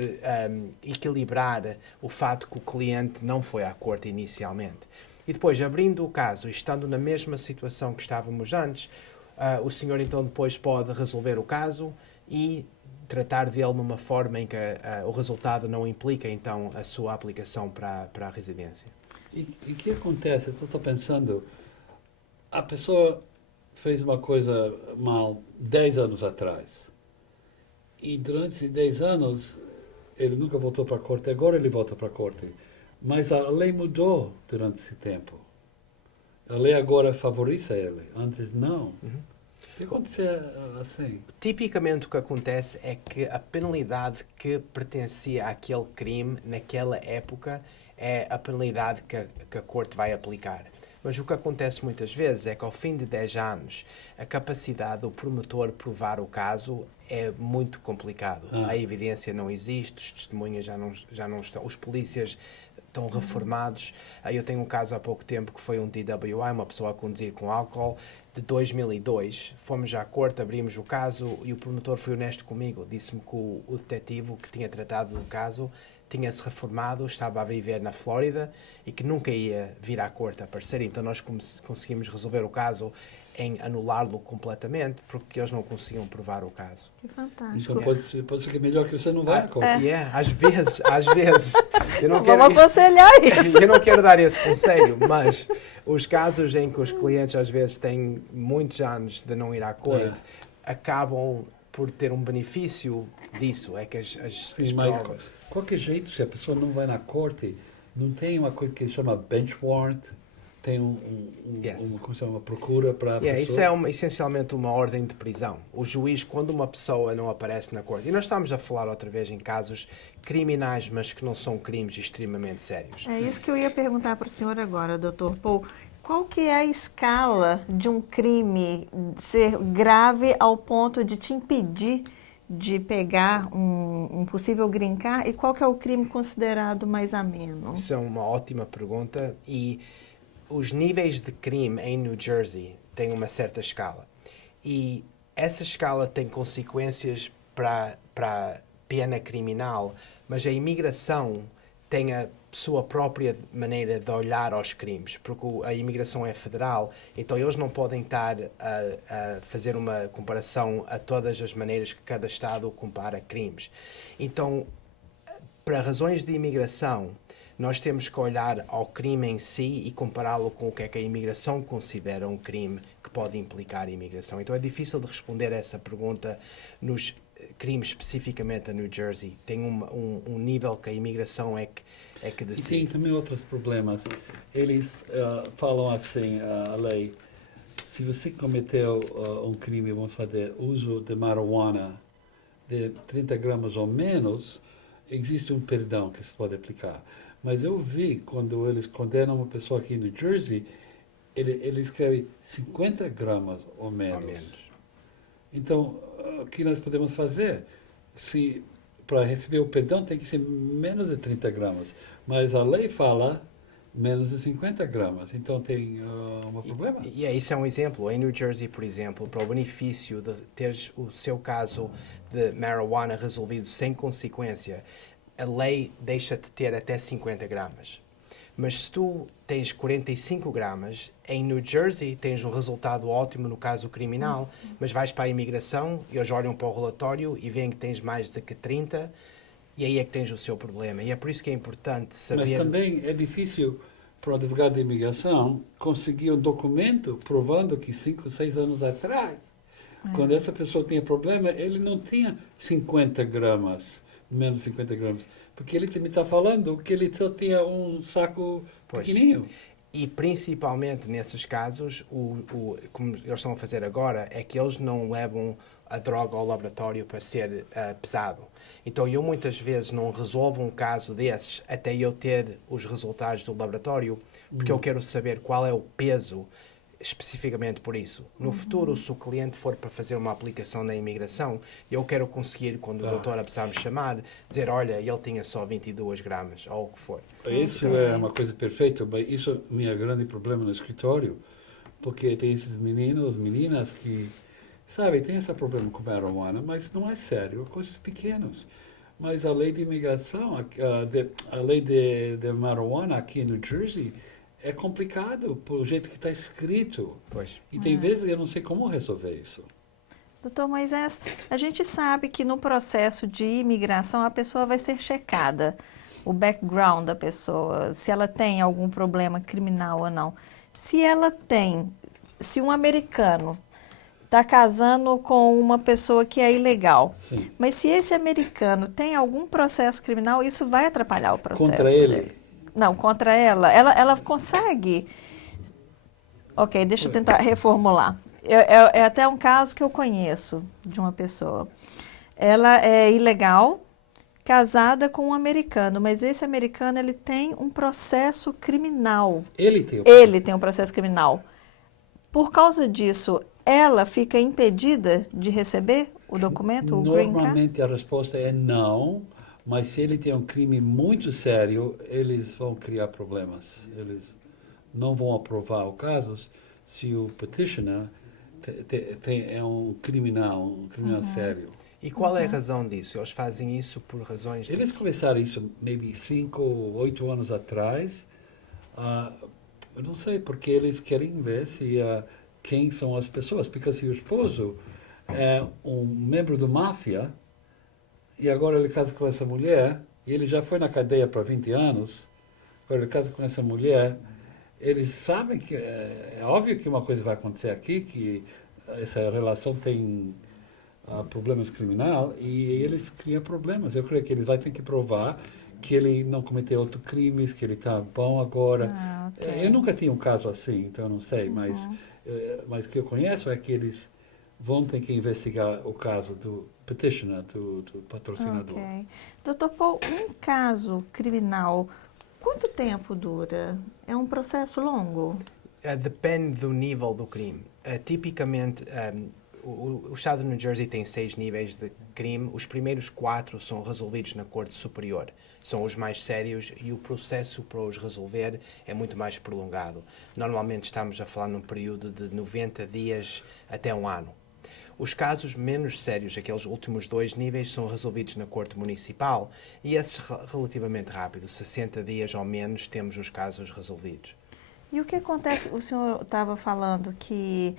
equilibrar o fato que o cliente não foi à corte inicialmente. E depois, abrindo o caso e estando na mesma situação que estávamos antes, o senhor então depois pode resolver o caso e tratar dele numa forma em que o resultado não implica então a sua aplicação para a residência. E o que acontece? Eu estou pensando, a pessoa fez uma coisa mal 10 anos atrás. E durante esses 10 anos, ele nunca voltou para a corte. Agora ele volta para a corte. Mas a lei mudou durante esse tempo. A lei agora favorece ele. Antes, não. O que acontece assim? Tipicamente o que acontece é que a penalidade que pertencia àquele crime naquela época é a penalidade que a corte vai aplicar. Mas o que acontece muitas vezes é que ao fim de 10 anos a capacidade do promotor provar o caso é muito complicado. A evidência não existe, os testemunhas já não estão, os polícias estão reformados. Eu tenho um caso há pouco tempo que foi um DWI, uma pessoa a conduzir com álcool, de 2002. Fomos à corte, abrimos o caso e o promotor foi honesto comigo. Disse-me que o detetive que tinha tratado do caso tinha-se reformado, estava a viver na Flórida e que nunca ia vir à corte a aparecer. Então nós conseguimos resolver o caso em anulá-lo completamente porque eles não conseguiam provar o caso. Que fantástico. Então pode ser que é melhor que você não vá à corte. Às vezes. Eu não Vamos aconselhar isso. Eu não quero dar esse conselho, mas os casos em que os clientes às vezes têm muitos anos de não ir à corte acabam por ter um benefício disso, é que as provas... Qualquer jeito, se a pessoa não vai na corte, não tem uma coisa que se chama bench warrant, tem uma procura para a pessoa. Isso é essencialmente uma ordem de prisão. O juiz, quando uma pessoa não aparece na corte, e nós estamos a falar outra vez em casos criminais, mas que não são crimes extremamente sérios. É isso que eu ia perguntar para o senhor agora, Dr. Paul. Qual que é a escala de um crime ser grave ao ponto de te impedir de pegar um possível green card, e qual que é o crime considerado mais ameno? Isso é uma ótima pergunta e os níveis de crime em New Jersey têm uma certa escala e essa escala tem consequências para a pena criminal, mas a imigração tem a sua própria maneira de olhar aos crimes, porque a imigração é federal, então eles não podem estar a fazer uma comparação a todas as maneiras que cada Estado compara crimes. Então, para razões de imigração, nós temos que olhar ao crime em si e compará-lo com o que é que a imigração considera um crime que pode implicar a imigração. Então é difícil de responder a essa pergunta nos crimes especificamente a New Jersey. Tem um nível que a imigração é que decide. E tem também outros problemas. Eles falam assim, a lei, se você cometeu um crime, vamos fazer uso de marijuana de 30 gramas ou menos, existe um perdão que se pode aplicar. Mas eu vi, quando eles condenam uma pessoa aqui no Jersey, ele escreve 50 gramas ou menos. Então, o que nós podemos fazer? Se para receber o perdão tem que ser menos de 30 gramas. Mas a lei fala menos de 50 gramas. Então tem um problema. Isso é um exemplo. Em New Jersey, por exemplo, para o benefício de teres o seu caso de marijuana resolvido sem consequência, a lei deixa-te ter até 50 gramas. Mas se tu tens 45 gramas, em New Jersey tens um resultado ótimo no caso criminal, mas vais para a imigração e eles olham para o relatório e veem que tens mais de que 30, e aí é que tens o seu problema. E é por isso que é importante saber... Mas também é difícil para o advogado de imigração conseguir um documento provando que 5, 6 anos atrás, quando essa pessoa tinha problema, ele não tinha 50 gramas, menos 50 gramas. Porque ele me está falando que ele só tinha um saco pequenininho. E principalmente nesses casos, como eles estão a fazer agora, é que eles não levam a droga ao laboratório para ser pesado. Então eu muitas vezes não resolvo um caso desses até eu ter os resultados do laboratório, porque eu quero saber qual é o peso especificamente por isso. No futuro, se o cliente for para fazer uma aplicação na imigração, eu quero conseguir, quando o doutor Absam me chamar, dizer, olha, ele tinha só 22 gramas, ou o que for. Isso é uma coisa perfeita, mas isso é o meu grande problema no escritório, porque tem esses meninos, meninas que, sabe, tem esse problema com marijuana, mas não é sério, coisas pequenas. Mas a lei de imigração, a lei de marijuana aqui em New Jersey, é complicado, pelo jeito que está escrito. Pois. E tem vezes que eu não sei como resolver isso. Doutor Moisés, a gente sabe que no processo de imigração a pessoa vai ser checada, o background da pessoa, se ela tem algum problema criminal ou não. Se um americano está casando com uma pessoa que é ilegal, Sim. mas se esse americano tem algum processo criminal, isso vai atrapalhar o processo Contra ele? dele. Não, contra ela. Ela consegue... Ok, deixa eu tentar reformular. É até um caso que eu conheço de uma pessoa. Ela é ilegal, casada com um americano, mas esse americano ele tem um processo criminal. Ele tem um processo criminal. Por causa disso, ela fica impedida de receber o documento, o green card? Normalmente a resposta é não. Mas se ele tem um crime muito sério, eles vão criar problemas. Eles não vão aprovar o caso se o petitioner é um criminal sério. E qual é a razão disso? Eles fazem isso por razões... Eles começaram isso, maybe 5 ou 8 anos atrás. Eu não sei, porque eles querem ver se quem são as pessoas. Porque se o esposo é um membro da máfia, e agora ele casa com essa mulher, e ele já foi na cadeia para 20 anos, agora ele casa com essa mulher, eles sabem que é óbvio que uma coisa vai acontecer aqui, que essa relação tem problemas criminais, e eles criam problemas. Eu creio que eles vão ter que provar que ele não cometeu outros crimes, que ele está bom agora. Okay. Eu nunca tinha um caso assim, então eu não sei, mas o que eu conheço é que eles vão ter que investigar o caso do petitioner, do patrocinador. Okay. Doutor Paul, um caso criminal, quanto tempo dura? É um processo longo? Depende do nível do crime. Tipicamente, o estado de New Jersey tem 6 níveis de crime. Os primeiros 4 são resolvidos na Corte Superior. São os mais sérios e o processo para os resolver é muito mais prolongado. Normalmente estamos a falar num período de 90 dias até 1 ano. Os casos menos sérios, aqueles últimos 2 níveis, são resolvidos na Corte Municipal e esses relativamente rápido, 60 dias ou menos, temos os casos resolvidos. E o que acontece? O senhor estava falando que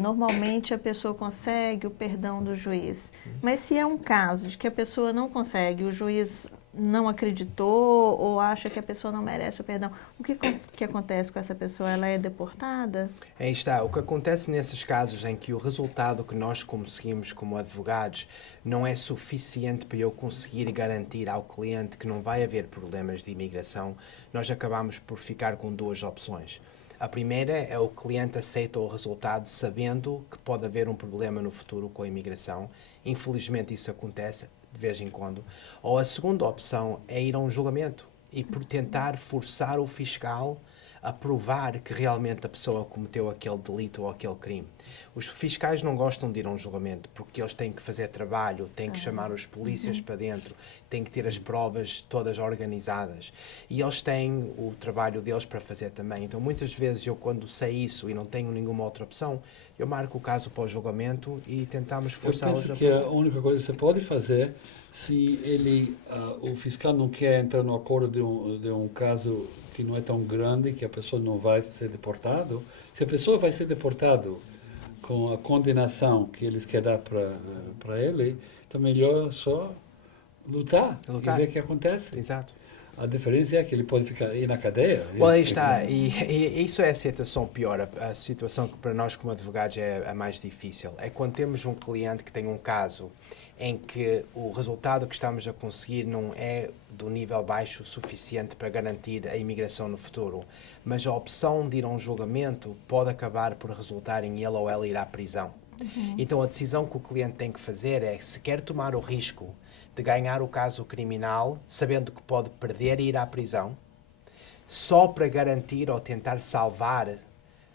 normalmente a pessoa consegue o perdão do juiz, mas se é um caso de que a pessoa não consegue, o juiz não acreditou ou acha que a pessoa não merece o perdão, o que acontece com essa pessoa? Ela é deportada? Aí está. O que acontece nesses casos em que o resultado que nós conseguimos como advogados não é suficiente para eu conseguir garantir ao cliente que não vai haver problemas de imigração, nós acabamos por ficar com 2 opções. A primeira é o cliente aceita o resultado sabendo que pode haver um problema no futuro com a imigração. Infelizmente isso acontece de vez em quando. Ou a segunda opção é ir a um julgamento e por tentar forçar o fiscal a provar que realmente a pessoa cometeu aquele delito ou aquele crime. Os fiscais não gostam de ir a um julgamento porque eles têm que fazer trabalho, têm que chamar os polícias para dentro, têm que ter as provas todas organizadas e eles têm o trabalho deles para fazer também. Então muitas vezes eu, quando sei isso e não tenho nenhuma outra opção, eu marco o caso para o julgamento e tentamos forçá-los a... Eu penso que a única coisa que você pode fazer, se o fiscal não quer entrar no acordo de um caso que não é tão grande, que a pessoa não vai ser deportada, se a pessoa vai ser deportada com a condenação que eles querem dar para ele, então melhor só lutar e ver o que acontece. Exato. A diferença é que ele pode ir na cadeia. Well, aí está. E isso é a situação pior. A situação que para nós como advogados é a mais difícil. É quando temos um cliente que tem um caso em que o resultado que estamos a conseguir não é do nível baixo o suficiente para garantir a imigração no futuro, mas a opção de ir a um julgamento pode acabar por resultar em ele ou ela ir à prisão. Então a decisão que o cliente tem que fazer é se quer tomar o risco de ganhar o caso criminal, sabendo que pode perder e ir à prisão, só para garantir ou tentar salvar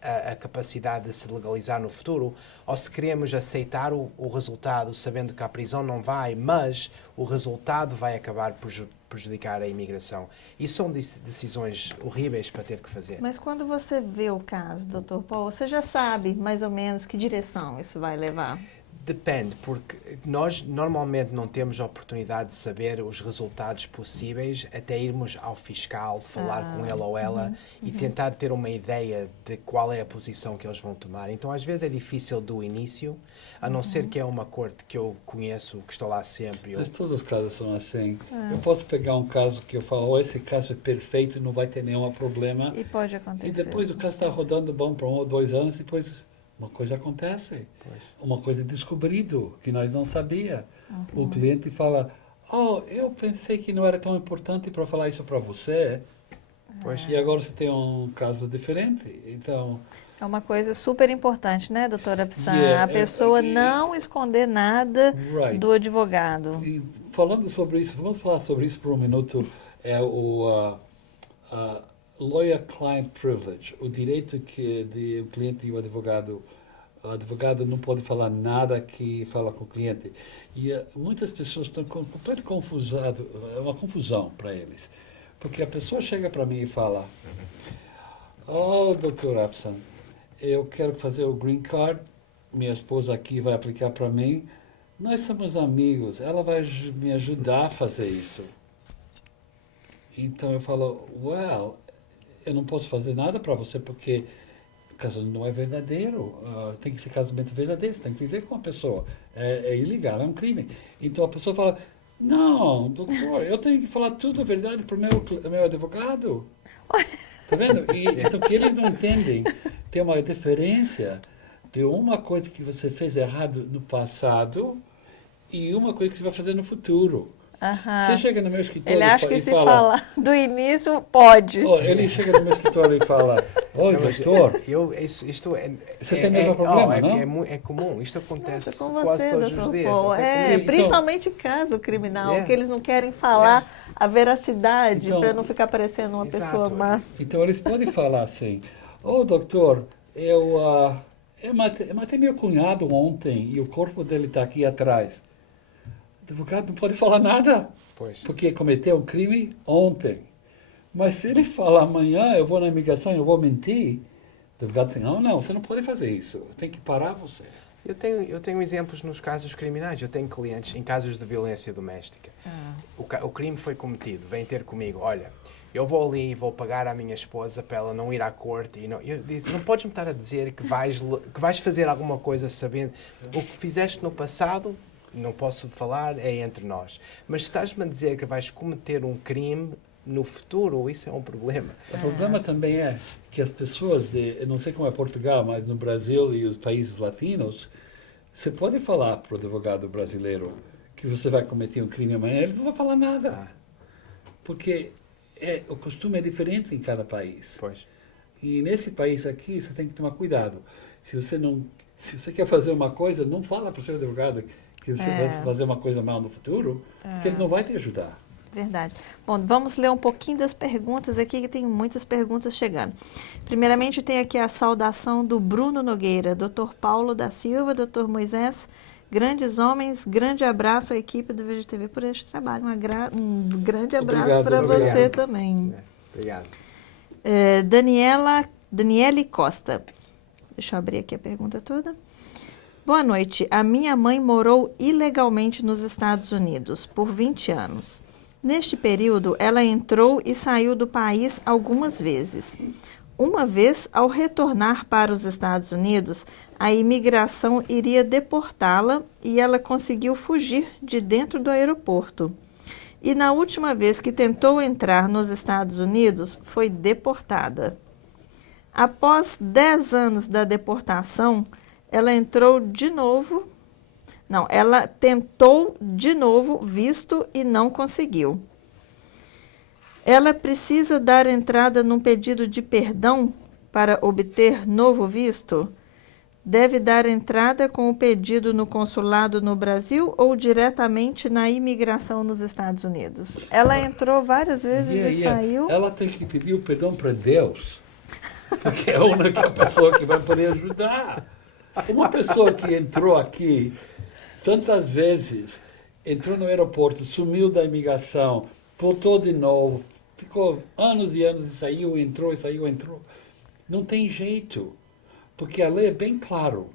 a capacidade de se legalizar no futuro, ou se queremos aceitar o resultado sabendo que a prisão não vai, mas o resultado vai acabar por prejudicar a imigração. Isso são decisões horríveis para ter que fazer. Mas quando você vê o caso, Dr. Paul, você já sabe mais ou menos que direção isso vai levar? Depende, porque nós normalmente não temos a oportunidade de saber os resultados possíveis até irmos ao fiscal, falar com ele ou ela e tentar ter uma ideia de qual é a posição que eles vão tomar. Então, às vezes é difícil do início, a não ser que é uma corte que eu conheço, que estou lá sempre. Mas todos os casos são assim. Eu posso pegar um caso que eu falo, esse caso é perfeito, não vai ter nenhum problema. E pode acontecer. E depois o caso está rodando bom por 1 ou 2 anos, e depois... uma coisa acontece, uma coisa descobrido que nós não sabia. O cliente fala, eu pensei que não era tão importante para falar isso para você, e agora você tem um caso diferente. Então é uma coisa super importante, né, doutora Absan? A pessoa não esconder nada do advogado. E falando sobre isso, vamos falar sobre isso por um minuto. É o lawyer-client privilege, o direito que o cliente e o advogado não pode falar nada que fala com o cliente. E muitas pessoas estão completamente confusadas, é uma confusão para eles. Porque a pessoa chega para mim e fala, Dr. Absan, eu quero fazer o green card, minha esposa aqui vai aplicar para mim, nós somos amigos, ela vai me ajudar a fazer isso. Então eu falo, eu não posso fazer nada para você porque o casamento não é verdadeiro. Tem que ser casamento verdadeiro, você tem que viver com a pessoa. É ilegal, é um crime. Então a pessoa fala, não, doutor, eu tenho que falar tudo a verdade para o meu advogado. Tá vendo? Então o que eles não entendem, tem uma diferença de uma coisa que você fez errado no passado e uma coisa que você vai fazer no futuro. Você chega no meu escritório ele acha que se falar do início, pode. Ele chega no meu escritório e fala, oi, doutor. Você tem o mesmo problema, não? É comum, isto acontece com quase você, todos os dias. Principalmente caso criminal, que eles não querem falar a veracidade para não ficar parecendo uma pessoa má. Então eles podem falar assim, doutor, eu matei meu cunhado ontem e o corpo dele está aqui atrás. O advogado não pode falar nada, porque cometeu um crime ontem. Mas se ele falar amanhã, eu vou na imigração, eu vou mentir, o advogado diz, não, você não pode fazer isso, tem que parar você. Eu tenho exemplos nos casos criminais, eu tenho clientes em casos de violência doméstica. O crime foi cometido, vem ter comigo, olha, eu vou ali e vou pagar à minha esposa para ela não ir à corte. Eu disse, não podes me estar a dizer que vais fazer alguma coisa sabendo o que fizeste no passado. Não posso falar, é entre nós. Mas se estás-me a dizer que vais cometer um crime no futuro, isso é um problema. O problema também é que as pessoas, eu não sei como é Portugal, mas no Brasil e os países latinos, você pode falar para o advogado brasileiro que você vai cometer um crime amanhã, ele não vai falar nada. Porque o costume é diferente em cada país. E nesse país aqui, você tem que tomar cuidado. Se você quer fazer uma coisa, não fala para o seu advogado que você vai fazer uma coisa mal no futuro, porque ele não vai te ajudar. Verdade. Bom, vamos ler um pouquinho das perguntas aqui, que tem muitas perguntas chegando. Primeiramente, tem aqui a saudação do Bruno Nogueira, Dr. Paulo da Silva, Dr. Moisés, grandes homens, grande abraço à equipe do VGTV por este trabalho. Um grande abraço para você também. Obrigado. Daniele Costa. Deixa eu abrir aqui a pergunta toda. Boa noite. A minha mãe morou ilegalmente nos Estados Unidos por 20 anos. Neste período, ela entrou e saiu do país algumas vezes. Uma vez, ao retornar para os Estados Unidos, a imigração iria deportá-la e ela conseguiu fugir de dentro do aeroporto. E na última vez que tentou entrar nos Estados Unidos, foi deportada. Após 10 anos da deportação, ela entrou de novo. Não, ela tentou de novo visto e não conseguiu. Ela precisa dar entrada num pedido de perdão para obter novo visto? Deve dar entrada com o pedido no consulado no Brasil ou diretamente na imigração nos Estados Unidos? Ela entrou várias vezes e saiu. Ela tem que pedir o perdão para Deus, porque é a única pessoa que vai poder ajudar. Uma pessoa que entrou aqui tantas vezes, entrou no aeroporto, sumiu da imigração, voltou de novo, ficou anos e anos e saiu, entrou, entrou. Não tem jeito, porque a lei é bem claro.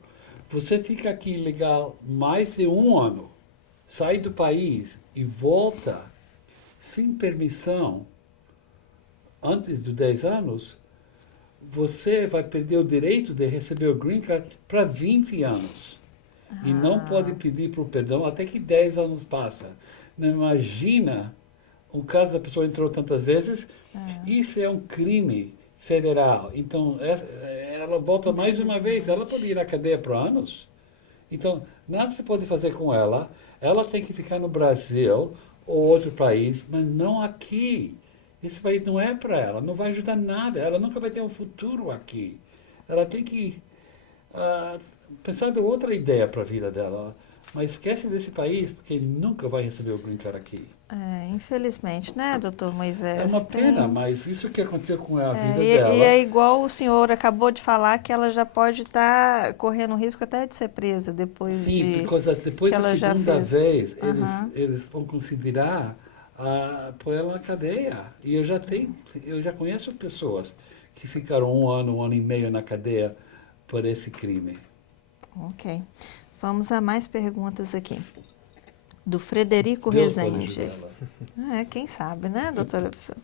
Você fica aqui ilegal mais de 1 ano, sai do país e volta sem permissão antes de 10 anos, você vai perder o direito de receber o Green Card para 20 anos. E não pode pedir para o perdão até que 10 anos passam. Não imagina um caso da pessoa entrou tantas vezes, isso é um crime federal. Então, ela volta mais uma vez, ela pode ir à cadeia por anos. Então, nada se pode fazer com ela. Ela tem que ficar no Brasil ou outro país, mas não aqui. Esse país não é para ela, não vai ajudar nada. Ela nunca vai ter um futuro aqui. Ela tem que pensar de outra ideia para a vida dela. Mas esquece desse país, porque nunca vai receber o Green Card aqui. Infelizmente, né, doutor Moisés? É uma pena, mas isso que aconteceu com a vida dela. E é igual o senhor acabou de falar, que ela já pode estar correndo risco até de ser presa depois depois da segunda vez, eles vão considerar pôr ela na cadeia. E eu já conheço pessoas que ficaram 1 ano, 1 ano e meio na cadeia por esse crime. Ok. Vamos a mais perguntas aqui. Do Frederico Rezende. Quem sabe, né, doutora Opção?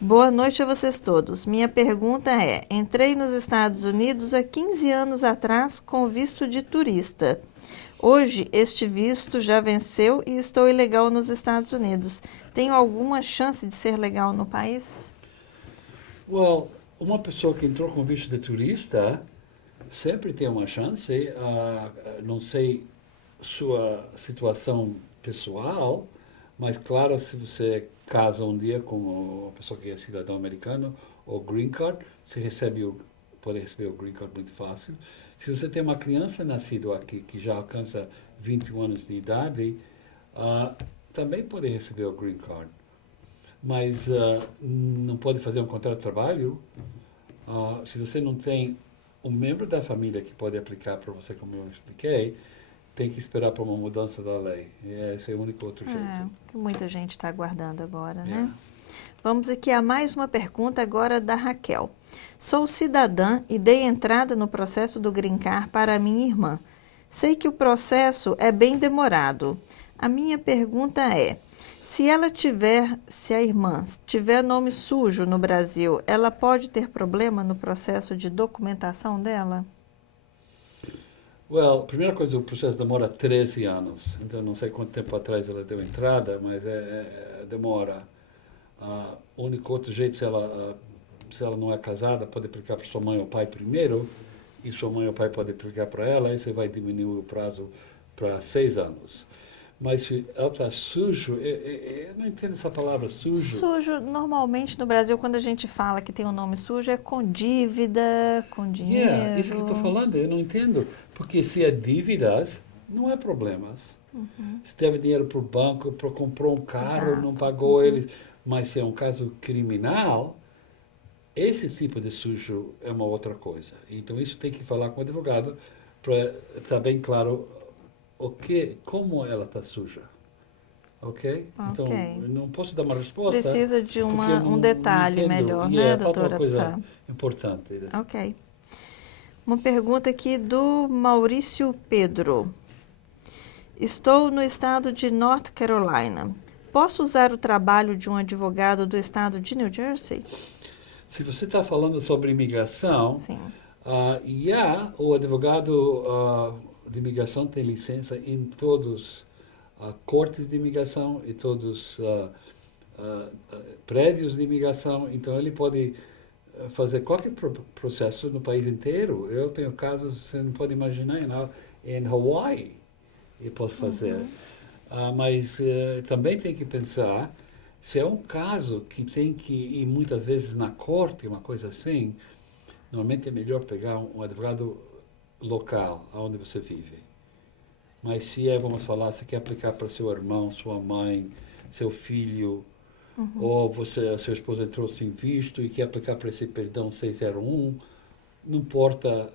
Boa noite a vocês todos. Minha pergunta é: entrei nos Estados Unidos há 15 anos atrás com visto de turista. Hoje, este visto já venceu e estou ilegal nos Estados Unidos. Tenho alguma chance de ser legal no país? Uma pessoa que entrou com visto de turista sempre tem uma chance. Não sei sua situação pessoal, mas claro, se você casa um dia com uma pessoa que é cidadão americano ou Green Card, você pode receber o Green Card muito fácil. Se você tem uma criança nascida aqui que já alcança 21 anos de idade, também pode receber o Green Card. Mas não pode fazer um contrato de trabalho se você não tem um membro da família que pode aplicar para você, como eu expliquei. Tem que esperar por uma mudança da lei. Esse é o único outro jeito. Muita gente está aguardando agora, né? Vamos aqui a mais uma pergunta agora da Raquel. Sou cidadã e dei entrada no processo do Green Card para a minha irmã. Sei que o processo é bem demorado. A minha pergunta é: se a irmã tiver nome sujo no Brasil, ela pode ter problema no processo de documentação dela? A primeira coisa, o processo demora 13 anos. Então, não sei quanto tempo atrás ela deu entrada, mas demora. O único outro jeito, se ela não é casada, pode aplicar para sua mãe ou pai primeiro, e sua mãe ou pai pode aplicar para ela, aí você vai diminuir o prazo para 6 anos. Mas se ela está sujo, eu não entendo essa palavra, sujo. Sujo, normalmente no Brasil, quando a gente fala que tem um nome sujo, é com dívida, com dinheiro. Isso que eu estou falando, eu não entendo. Porque se é dívidas, não é problema. Se deve dinheiro para o banco, comprou um carro, Exato. não pagou ele, mas se é um caso criminal, esse tipo de sujo é uma outra coisa. Então isso tem que falar com o advogado para estar bem claro como ela está suja. Ok? Então, não posso dar uma resposta. Precisa de porque eu um detalhe entendo. melhor, E né, falta doutora uma coisa Absan? importante. Ok. Uma pergunta aqui do Maurício Pedro. Estou no estado de North Carolina. Posso usar o trabalho de um advogado do estado de New Jersey? Se você está falando sobre imigração, Sim. O advogado de imigração tem licença em todos cortes de imigração e todos prédios de imigração. Então, ele pode fazer qualquer processo no país inteiro. Eu tenho casos, você não pode imaginar, em Hawaii eu posso fazer. Mas também tem que pensar, se é um caso que tem que ir muitas vezes na corte, uma coisa assim, normalmente é melhor pegar um advogado local, onde você vive. Mas se vamos falar, você quer aplicar para seu irmão, sua mãe, seu filho, ou seu esposo entrou sem visto e quer aplicar para esse perdão 601, não importa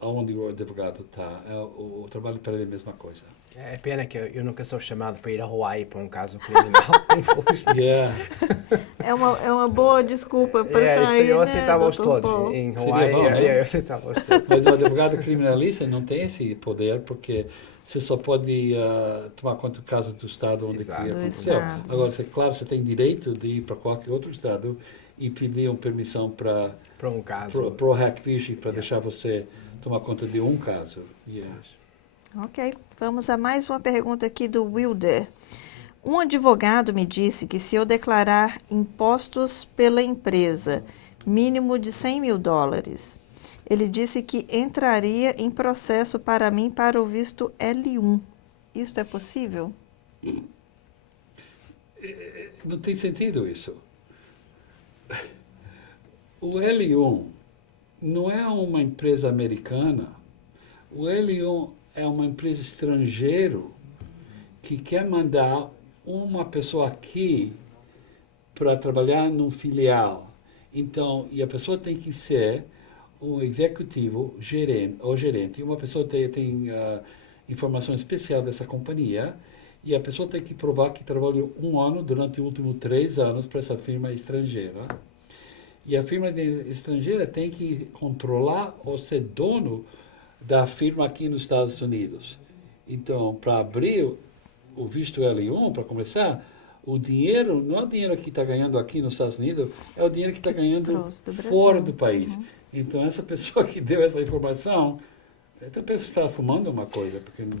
aonde o advogado está, o trabalho para ele é a mesma coisa. É pena que eu nunca sou chamado para ir a Hawaii para um caso criminal, infelizmente. É uma boa desculpa para sair, eu né, aceitava-os Dr. todos. Paul? Em Hawaii, Seria bom, né? eu aceitava-os todos. Mas o advogado criminalista não tem esse poder, porque você só pode tomar conta do caso do estado onde que aconteceu. Agora, claro, você tem direito de ir para qualquer outro estado e pedir uma permissão para um caso. Para o Hackfish, para deixar você tomar conta de um caso. Ok, vamos a mais uma pergunta aqui do Wilder. Um advogado me disse que se eu declarar impostos pela empresa, mínimo de $100 mil, ele disse que entraria em processo para mim para o visto L1. Isso é possível? Não tem sentido isso. O L1 não é uma empresa americana. O L1 é uma empresa estrangeira que quer mandar uma pessoa aqui para trabalhar num filial. Então, e a pessoa tem que ser um executivo, gerente, uma pessoa tem informação especial dessa companhia, e a pessoa tem que provar que trabalhou 1 ano durante os últimos 3 anos para essa firma estrangeira. E a firma estrangeira tem que controlar ou ser dono da firma aqui nos Estados Unidos. Então, para abrir o visto L1, para começar, o dinheiro não é o dinheiro que está ganhando aqui nos Estados Unidos, é o dinheiro que está ganhando fora do país. Então, essa pessoa que deu essa informação, eu penso que está fumando uma coisa, porque não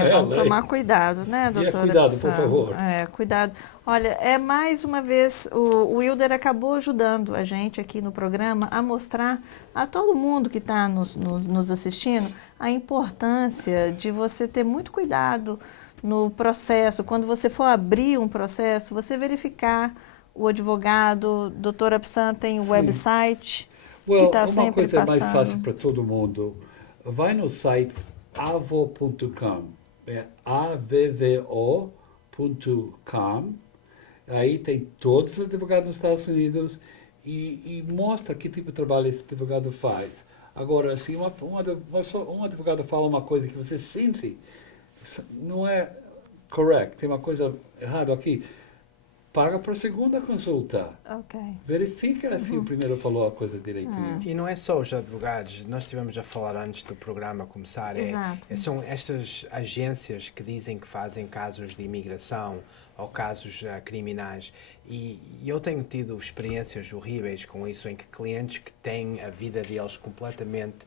é vamos lei. tomar cuidado, né, doutora? Cuidado, por favor. Cuidado. Olha, mais uma vez, o Wilder acabou ajudando a gente aqui no programa a mostrar a todo mundo que está nos assistindo a importância de você ter muito cuidado no processo. Quando você for abrir um processo, você verificar o advogado. Doutora Absan tem o website que está sempre passando. Uma coisa mais fácil para todo mundo. Vai no site avvo.com, é avvo.com. Aí tem todos os advogados dos Estados Unidos e mostra que tipo de trabalho esse advogado faz. Agora, se um advogado fala uma coisa que você sente, não é correto, tem uma coisa errada aqui, paga para a segunda consulta. Verifica se o primeiro falou a coisa direitinho. E não é só os advogados, nós estivemos a falar antes do programa começar, são estas agências que dizem que fazem casos de imigração ou casos criminais. E eu tenho tido experiências horríveis com isso, em que clientes que têm a vida deles completamente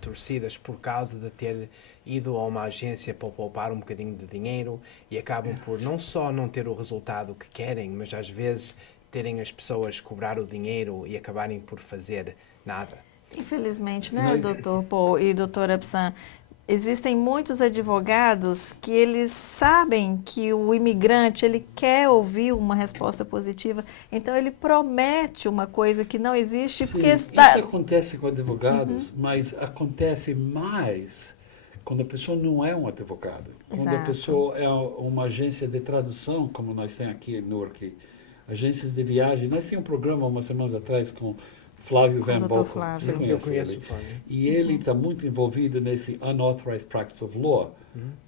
torcidas por causa de ter ido a uma agência para poupar um bocadinho de dinheiro e acabam por não só não ter o resultado que querem, mas às vezes terem as pessoas cobrar o dinheiro e acabarem por fazer nada. Infelizmente, né, doutor Paul e doutora Absan? Existem muitos advogados que eles sabem que o imigrante ele quer ouvir uma resposta positiva, então ele promete uma coisa que não existe. Sim, porque isso acontece com advogados, mas acontece mais quando a pessoa não é um advogado, quando a Exato. pessoa é uma agência de tradução, como nós temos aqui em Newark, agências de viagem. Nós tínhamos um programa umas semanas atrás com Flávio Van o Dr. Bokel. Flávio. Você Eu conhece conheço ele? o Flávio. E ele está muito envolvido nesse unauthorized practice of law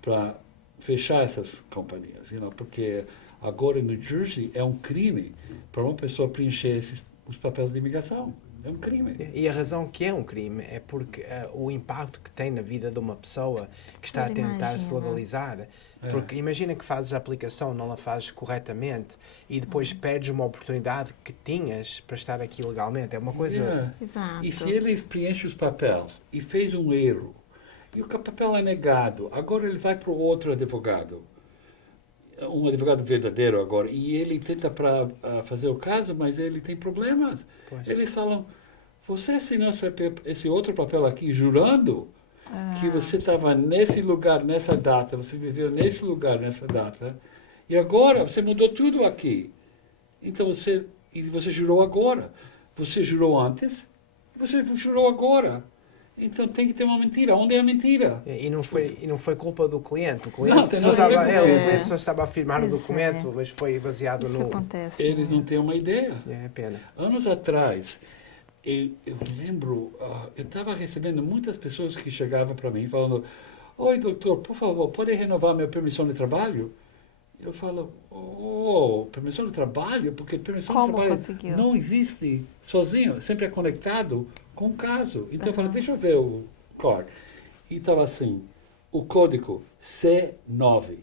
para fechar essas companhias, porque agora em New Jersey é um crime para uma pessoa preencher os papéis de imigração. É um crime. E a razão que é um crime é porque o impacto que tem na vida de uma pessoa que está a tentar se legalizar. Porque imagina que fazes a aplicação, não a fazes corretamente e depois perdes uma oportunidade que tinhas para estar aqui legalmente. É uma coisa... Exato. E se ele preenche os papéis e fez um erro, e o papel é negado, agora ele vai para o outro advogado, um advogado verdadeiro agora, e ele tenta fazer o caso, mas ele tem problemas. Pois. Eles falam, você assinou esse outro papel aqui jurando que você estava nesse lugar, nessa data, você viveu nesse lugar, nessa data, e agora você mudou tudo aqui. Então você jurou agora. Você jurou antes, você jurou agora. Então tem que ter uma mentira. Onde é a mentira? E não foi culpa do cliente. O Não, cliente, tem só nada a estava, ver com o ele. cliente só estava a firmar o Pois documento, mas foi baseado Isso no... acontece. Eles não muito. têm uma ideia. É pena. Anos atrás, eu lembro, eu estava recebendo muitas pessoas que chegavam para mim falando, oi, doutor, por favor, pode renovar minha permissão de trabalho? Eu falo, permissão de trabalho? Porque permissão Como de trabalho conseguiu? não existe sozinho, sempre é conectado com o caso. Então eu falo, deixa eu ver o card. E estava assim, o código C9.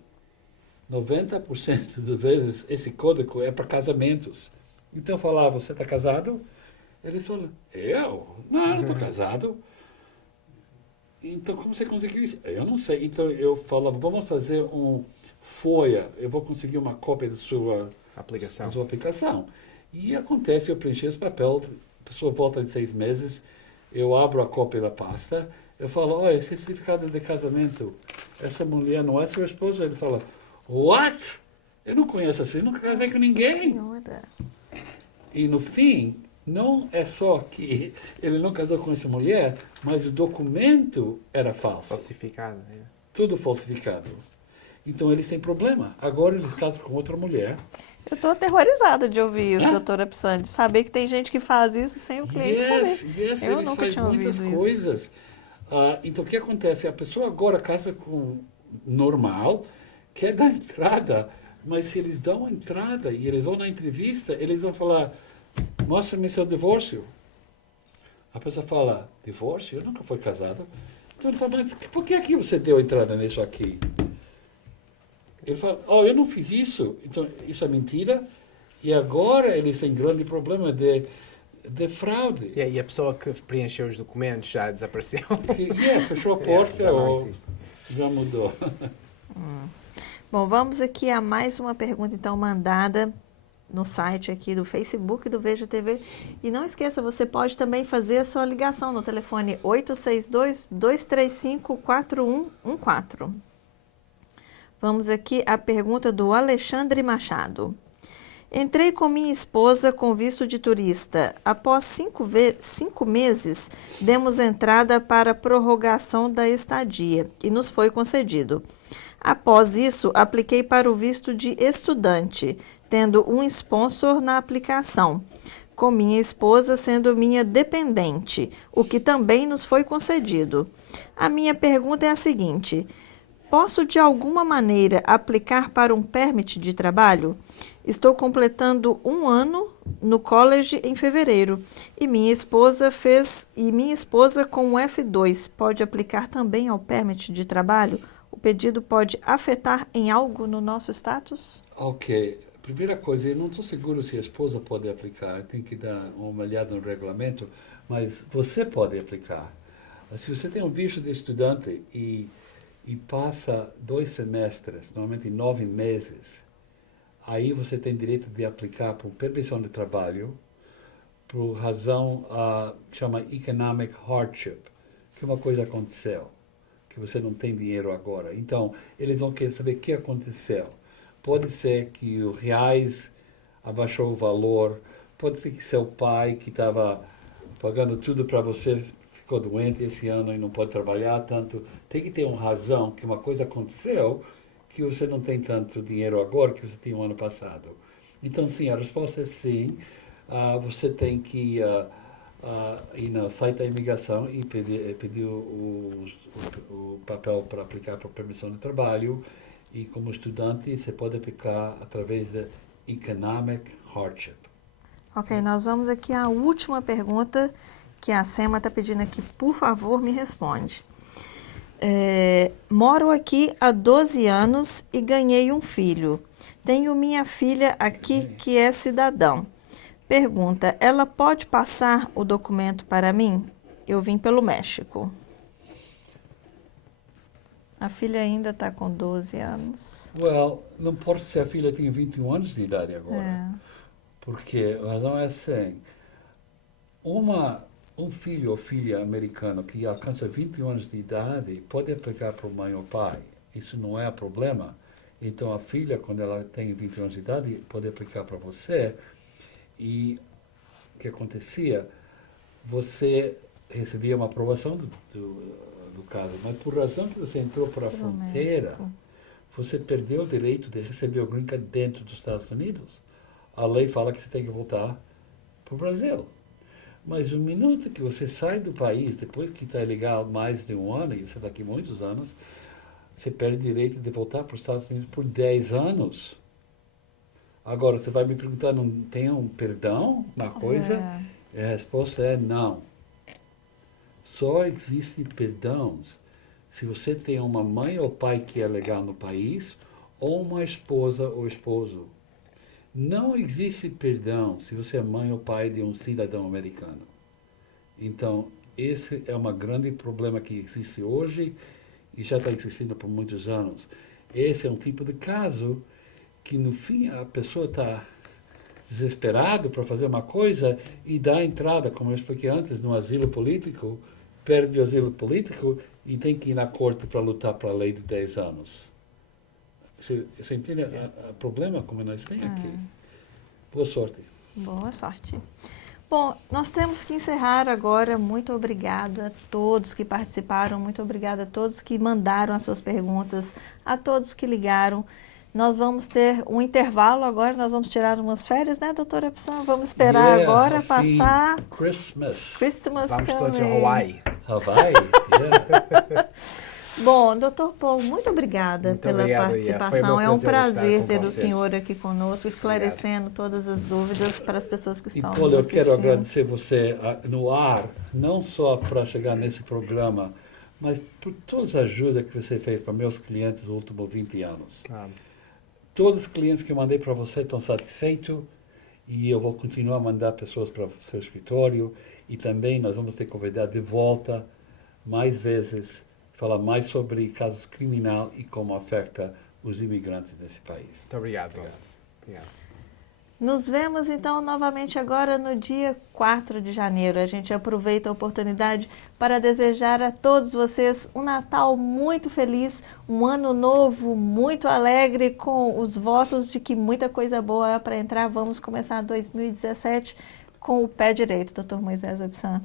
90% das vezes esse código é para casamentos. Então eu falava, você está casado? Eles falam, eu? Não estou casado. Então, como você conseguiu isso? Eu não sei. Então, eu falava, vamos fazer um FOIA. Eu vou conseguir uma cópia da sua aplicação. E acontece, eu preenchi esse papel, a pessoa volta de 6 meses, eu abro a cópia da pasta, eu falo, olha, esse certificado de casamento, essa mulher não é sua esposa? Ele fala, what? Eu não conheço assim, nunca casei com ninguém. Senhora. E no fim, não é só que ele não casou com essa mulher, mas o documento era falso. Falsificado. Tudo falsificado. Então eles têm problema. Agora eles casam com outra mulher. Eu estou aterrorizada de ouvir isso, doutora Psandi. Saber que tem gente que faz isso sem o cliente saber. Yes, Eu eles nunca fazem tinha ouvido muitas isso. coisas. Então o que acontece? A pessoa agora casa com normal, quer dar entrada, mas se eles dão a entrada e eles vão na entrevista, eles vão falar, mostra-me seu divórcio. A pessoa fala, divórcio? Eu nunca fui casado. Então ele fala, mas por que aqui você deu entrada nisso aqui? Ele fala, eu não fiz isso. Então isso é mentira. E agora eles têm grande problema de fraude. E a pessoa que preencheu os documentos já desapareceu. Fechou a porta já não ou existe. já mudou. Bom, vamos aqui a mais uma pergunta, então, mandada no site aqui do Facebook do Veja TV. E não esqueça, você pode também fazer a sua ligação no telefone 862-235-4114. Vamos aqui à pergunta do Alexandre Machado. Entrei com minha esposa com visto de turista. Após 5 meses, demos entrada para prorrogação da estadia e nos foi concedido. Após isso, apliquei para o visto de estudante, tendo um sponsor na aplicação, com minha esposa sendo minha dependente, o que também nos foi concedido. A minha pergunta é a seguinte: posso de alguma maneira aplicar para um permit de trabalho? Estou completando 1 ano no college em fevereiro e minha esposa com o F2 pode aplicar também ao permit de trabalho? O pedido pode afetar em algo no nosso status? Ok. Primeira coisa, eu não estou seguro se a esposa pode aplicar. Tem que dar uma olhada no regulamento, mas você pode aplicar. Se você tem um visto de estudante e passa 2 semestres, normalmente 9 meses, aí você tem direito de aplicar por permissão de trabalho, por razão que chama economic hardship, que uma coisa aconteceu, que você não tem dinheiro agora. Então, eles vão querer saber o que aconteceu. Pode ser que o reais abaixou o valor, pode ser que seu pai, que estava pagando tudo para você, ficou doente esse ano e não pode trabalhar tanto. Tem que ter uma razão que uma coisa aconteceu que você não tem tanto dinheiro agora que você tinha o ano passado. Então, sim, a resposta é sim. Você tem que ir no site da imigração e pedir o papel para aplicar para permissão de trabalho. E como estudante, você pode aplicar através da Economic Hardship. Ok, nós vamos aqui à última pergunta que a Sema está pedindo aqui. Por favor, me responde. Moro aqui há 12 anos e ganhei um filho. Tenho minha filha aqui que é cidadão. Pergunta, ela pode passar o documento para mim? Eu vim pelo México. A filha ainda está com 12 anos. Não pode ser a filha tem 21 anos de idade agora. Porque a razão é assim, um filho ou filha americano que alcança 21 anos de idade pode aplicar para o mãe ou pai. Isso não é problema. Então, a filha, quando ela tem 21 anos de idade, pode aplicar para você. E o que acontecia? Você recebia uma aprovação do caso, mas por razão que você entrou para a fronteira, você perdeu o direito de receber o green card dentro dos Estados Unidos. A lei fala que você tem que voltar para o Brasil. Mas o minuto que você sai do país, depois que está legal mais de um ano, e você está aqui muitos anos, você perde o direito de voltar para os Estados Unidos por 10 anos. Agora, você vai me perguntar, não tem um perdão na coisa? A resposta é não. Só existe perdões se você tem uma mãe ou pai que é legal no país, ou uma esposa ou esposo. Não existe perdão se você é mãe ou pai de um cidadão americano. Então, esse é um grande problema que existe hoje e já está existindo por muitos anos. Esse é um tipo de caso que, no fim, a pessoa está desesperada para fazer uma coisa e dá entrada, como eu expliquei antes, no asilo político, perde o asilo político e tem que ir na corte para lutar para a lei de 10 anos. Você entende o problema como nós temos aqui? Boa sorte. Boa sorte. Bom, nós temos que encerrar agora. Muito obrigada a todos que participaram, muito obrigada a todos que mandaram as suas perguntas, a todos que ligaram. Nós vamos ter um intervalo agora, nós vamos tirar umas férias, né, doutora Epsan? Vamos esperar agora passar... Christmas. Vamos todos a Hawaii. Hawaii, Bom, doutor Paul, muito obrigada pela participação. É um prazer ter o senhor aqui conosco, esclarecendo todas as dúvidas para as pessoas que estão nos assistindo. Eu quero agradecer você no ar, não só para chegar nesse programa, mas por toda a ajuda que você fez para meus clientes nos últimos 20 anos. Todos os clientes que eu mandei para você estão satisfeitos e eu vou continuar a mandar pessoas para o seu escritório e também nós vamos ter convidado de volta mais vezes, falar mais sobre casos criminais e como afeta os imigrantes nesse país. Muito obrigado. Nos vemos, então, novamente agora no dia 4 de janeiro. A gente aproveita a oportunidade para desejar a todos vocês um Natal muito feliz, um ano novo muito alegre, com os votos de que muita coisa boa é para entrar. Vamos começar 2017 com o pé direito, doutor Moisés Epsan.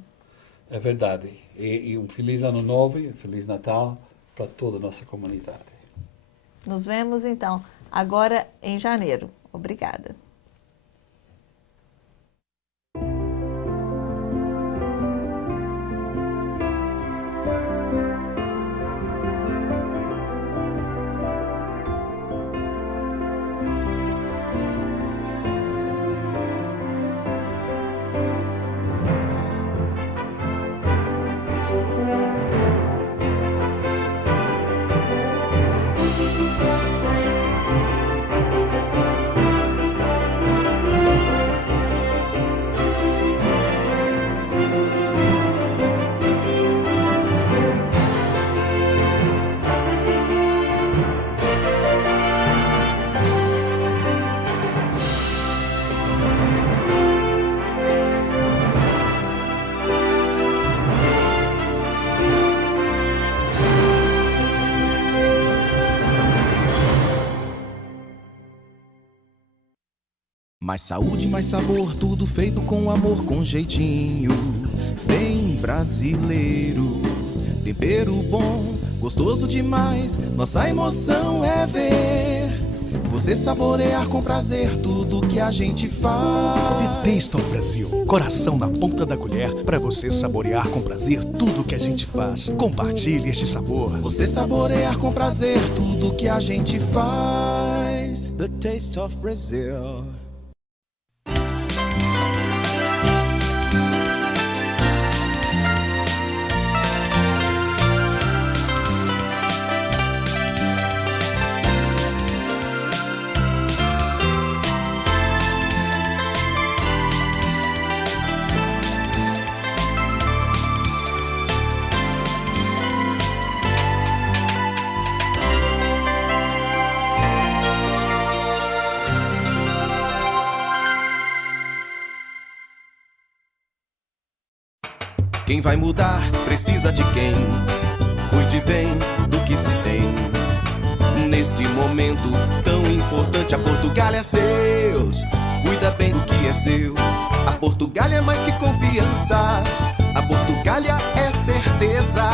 É verdade. E um feliz ano novo e um feliz Natal para toda a nossa comunidade. Nos vemos, então, agora em janeiro. Obrigada. Mais saúde, mais sabor, tudo feito com amor, com jeitinho. Bem brasileiro. Tempero bom, gostoso demais. Nossa emoção é ver você saborear com prazer tudo que a gente faz. The Taste of Brasil. Coração na ponta da colher para você saborear com prazer tudo que a gente faz. Compartilhe este sabor. Você saborear com prazer tudo que a gente faz. The Taste of Brazil. Quem vai mudar precisa de quem cuide bem do que se tem. Nesse momento tão importante, a Portugália é seus. Cuida bem do que é seu. A Portugália é mais que confiança. A Portugália é certeza.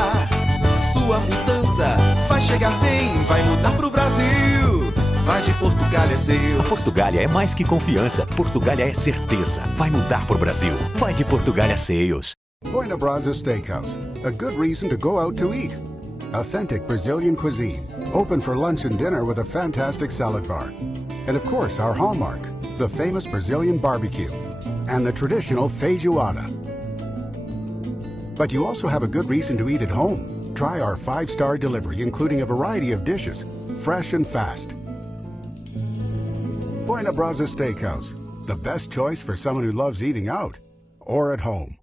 Sua mudança vai chegar bem, vai mudar pro Brasil. Vai de Portugália é seu. A Portugália é mais que confiança. Portugália é certeza. Vai mudar pro Brasil. Vai de Portugália Seios. Buena Brasa Steakhouse, a good reason to go out to eat. Authentic Brazilian cuisine, open for lunch and dinner with a fantastic salad bar. And of course, our hallmark, the famous Brazilian barbecue and the traditional feijoada. But you also have a good reason to eat at home. Try our 5-star delivery, including a variety of dishes, fresh and fast. Buena Brasa Steakhouse, the best choice for someone who loves eating out or at home.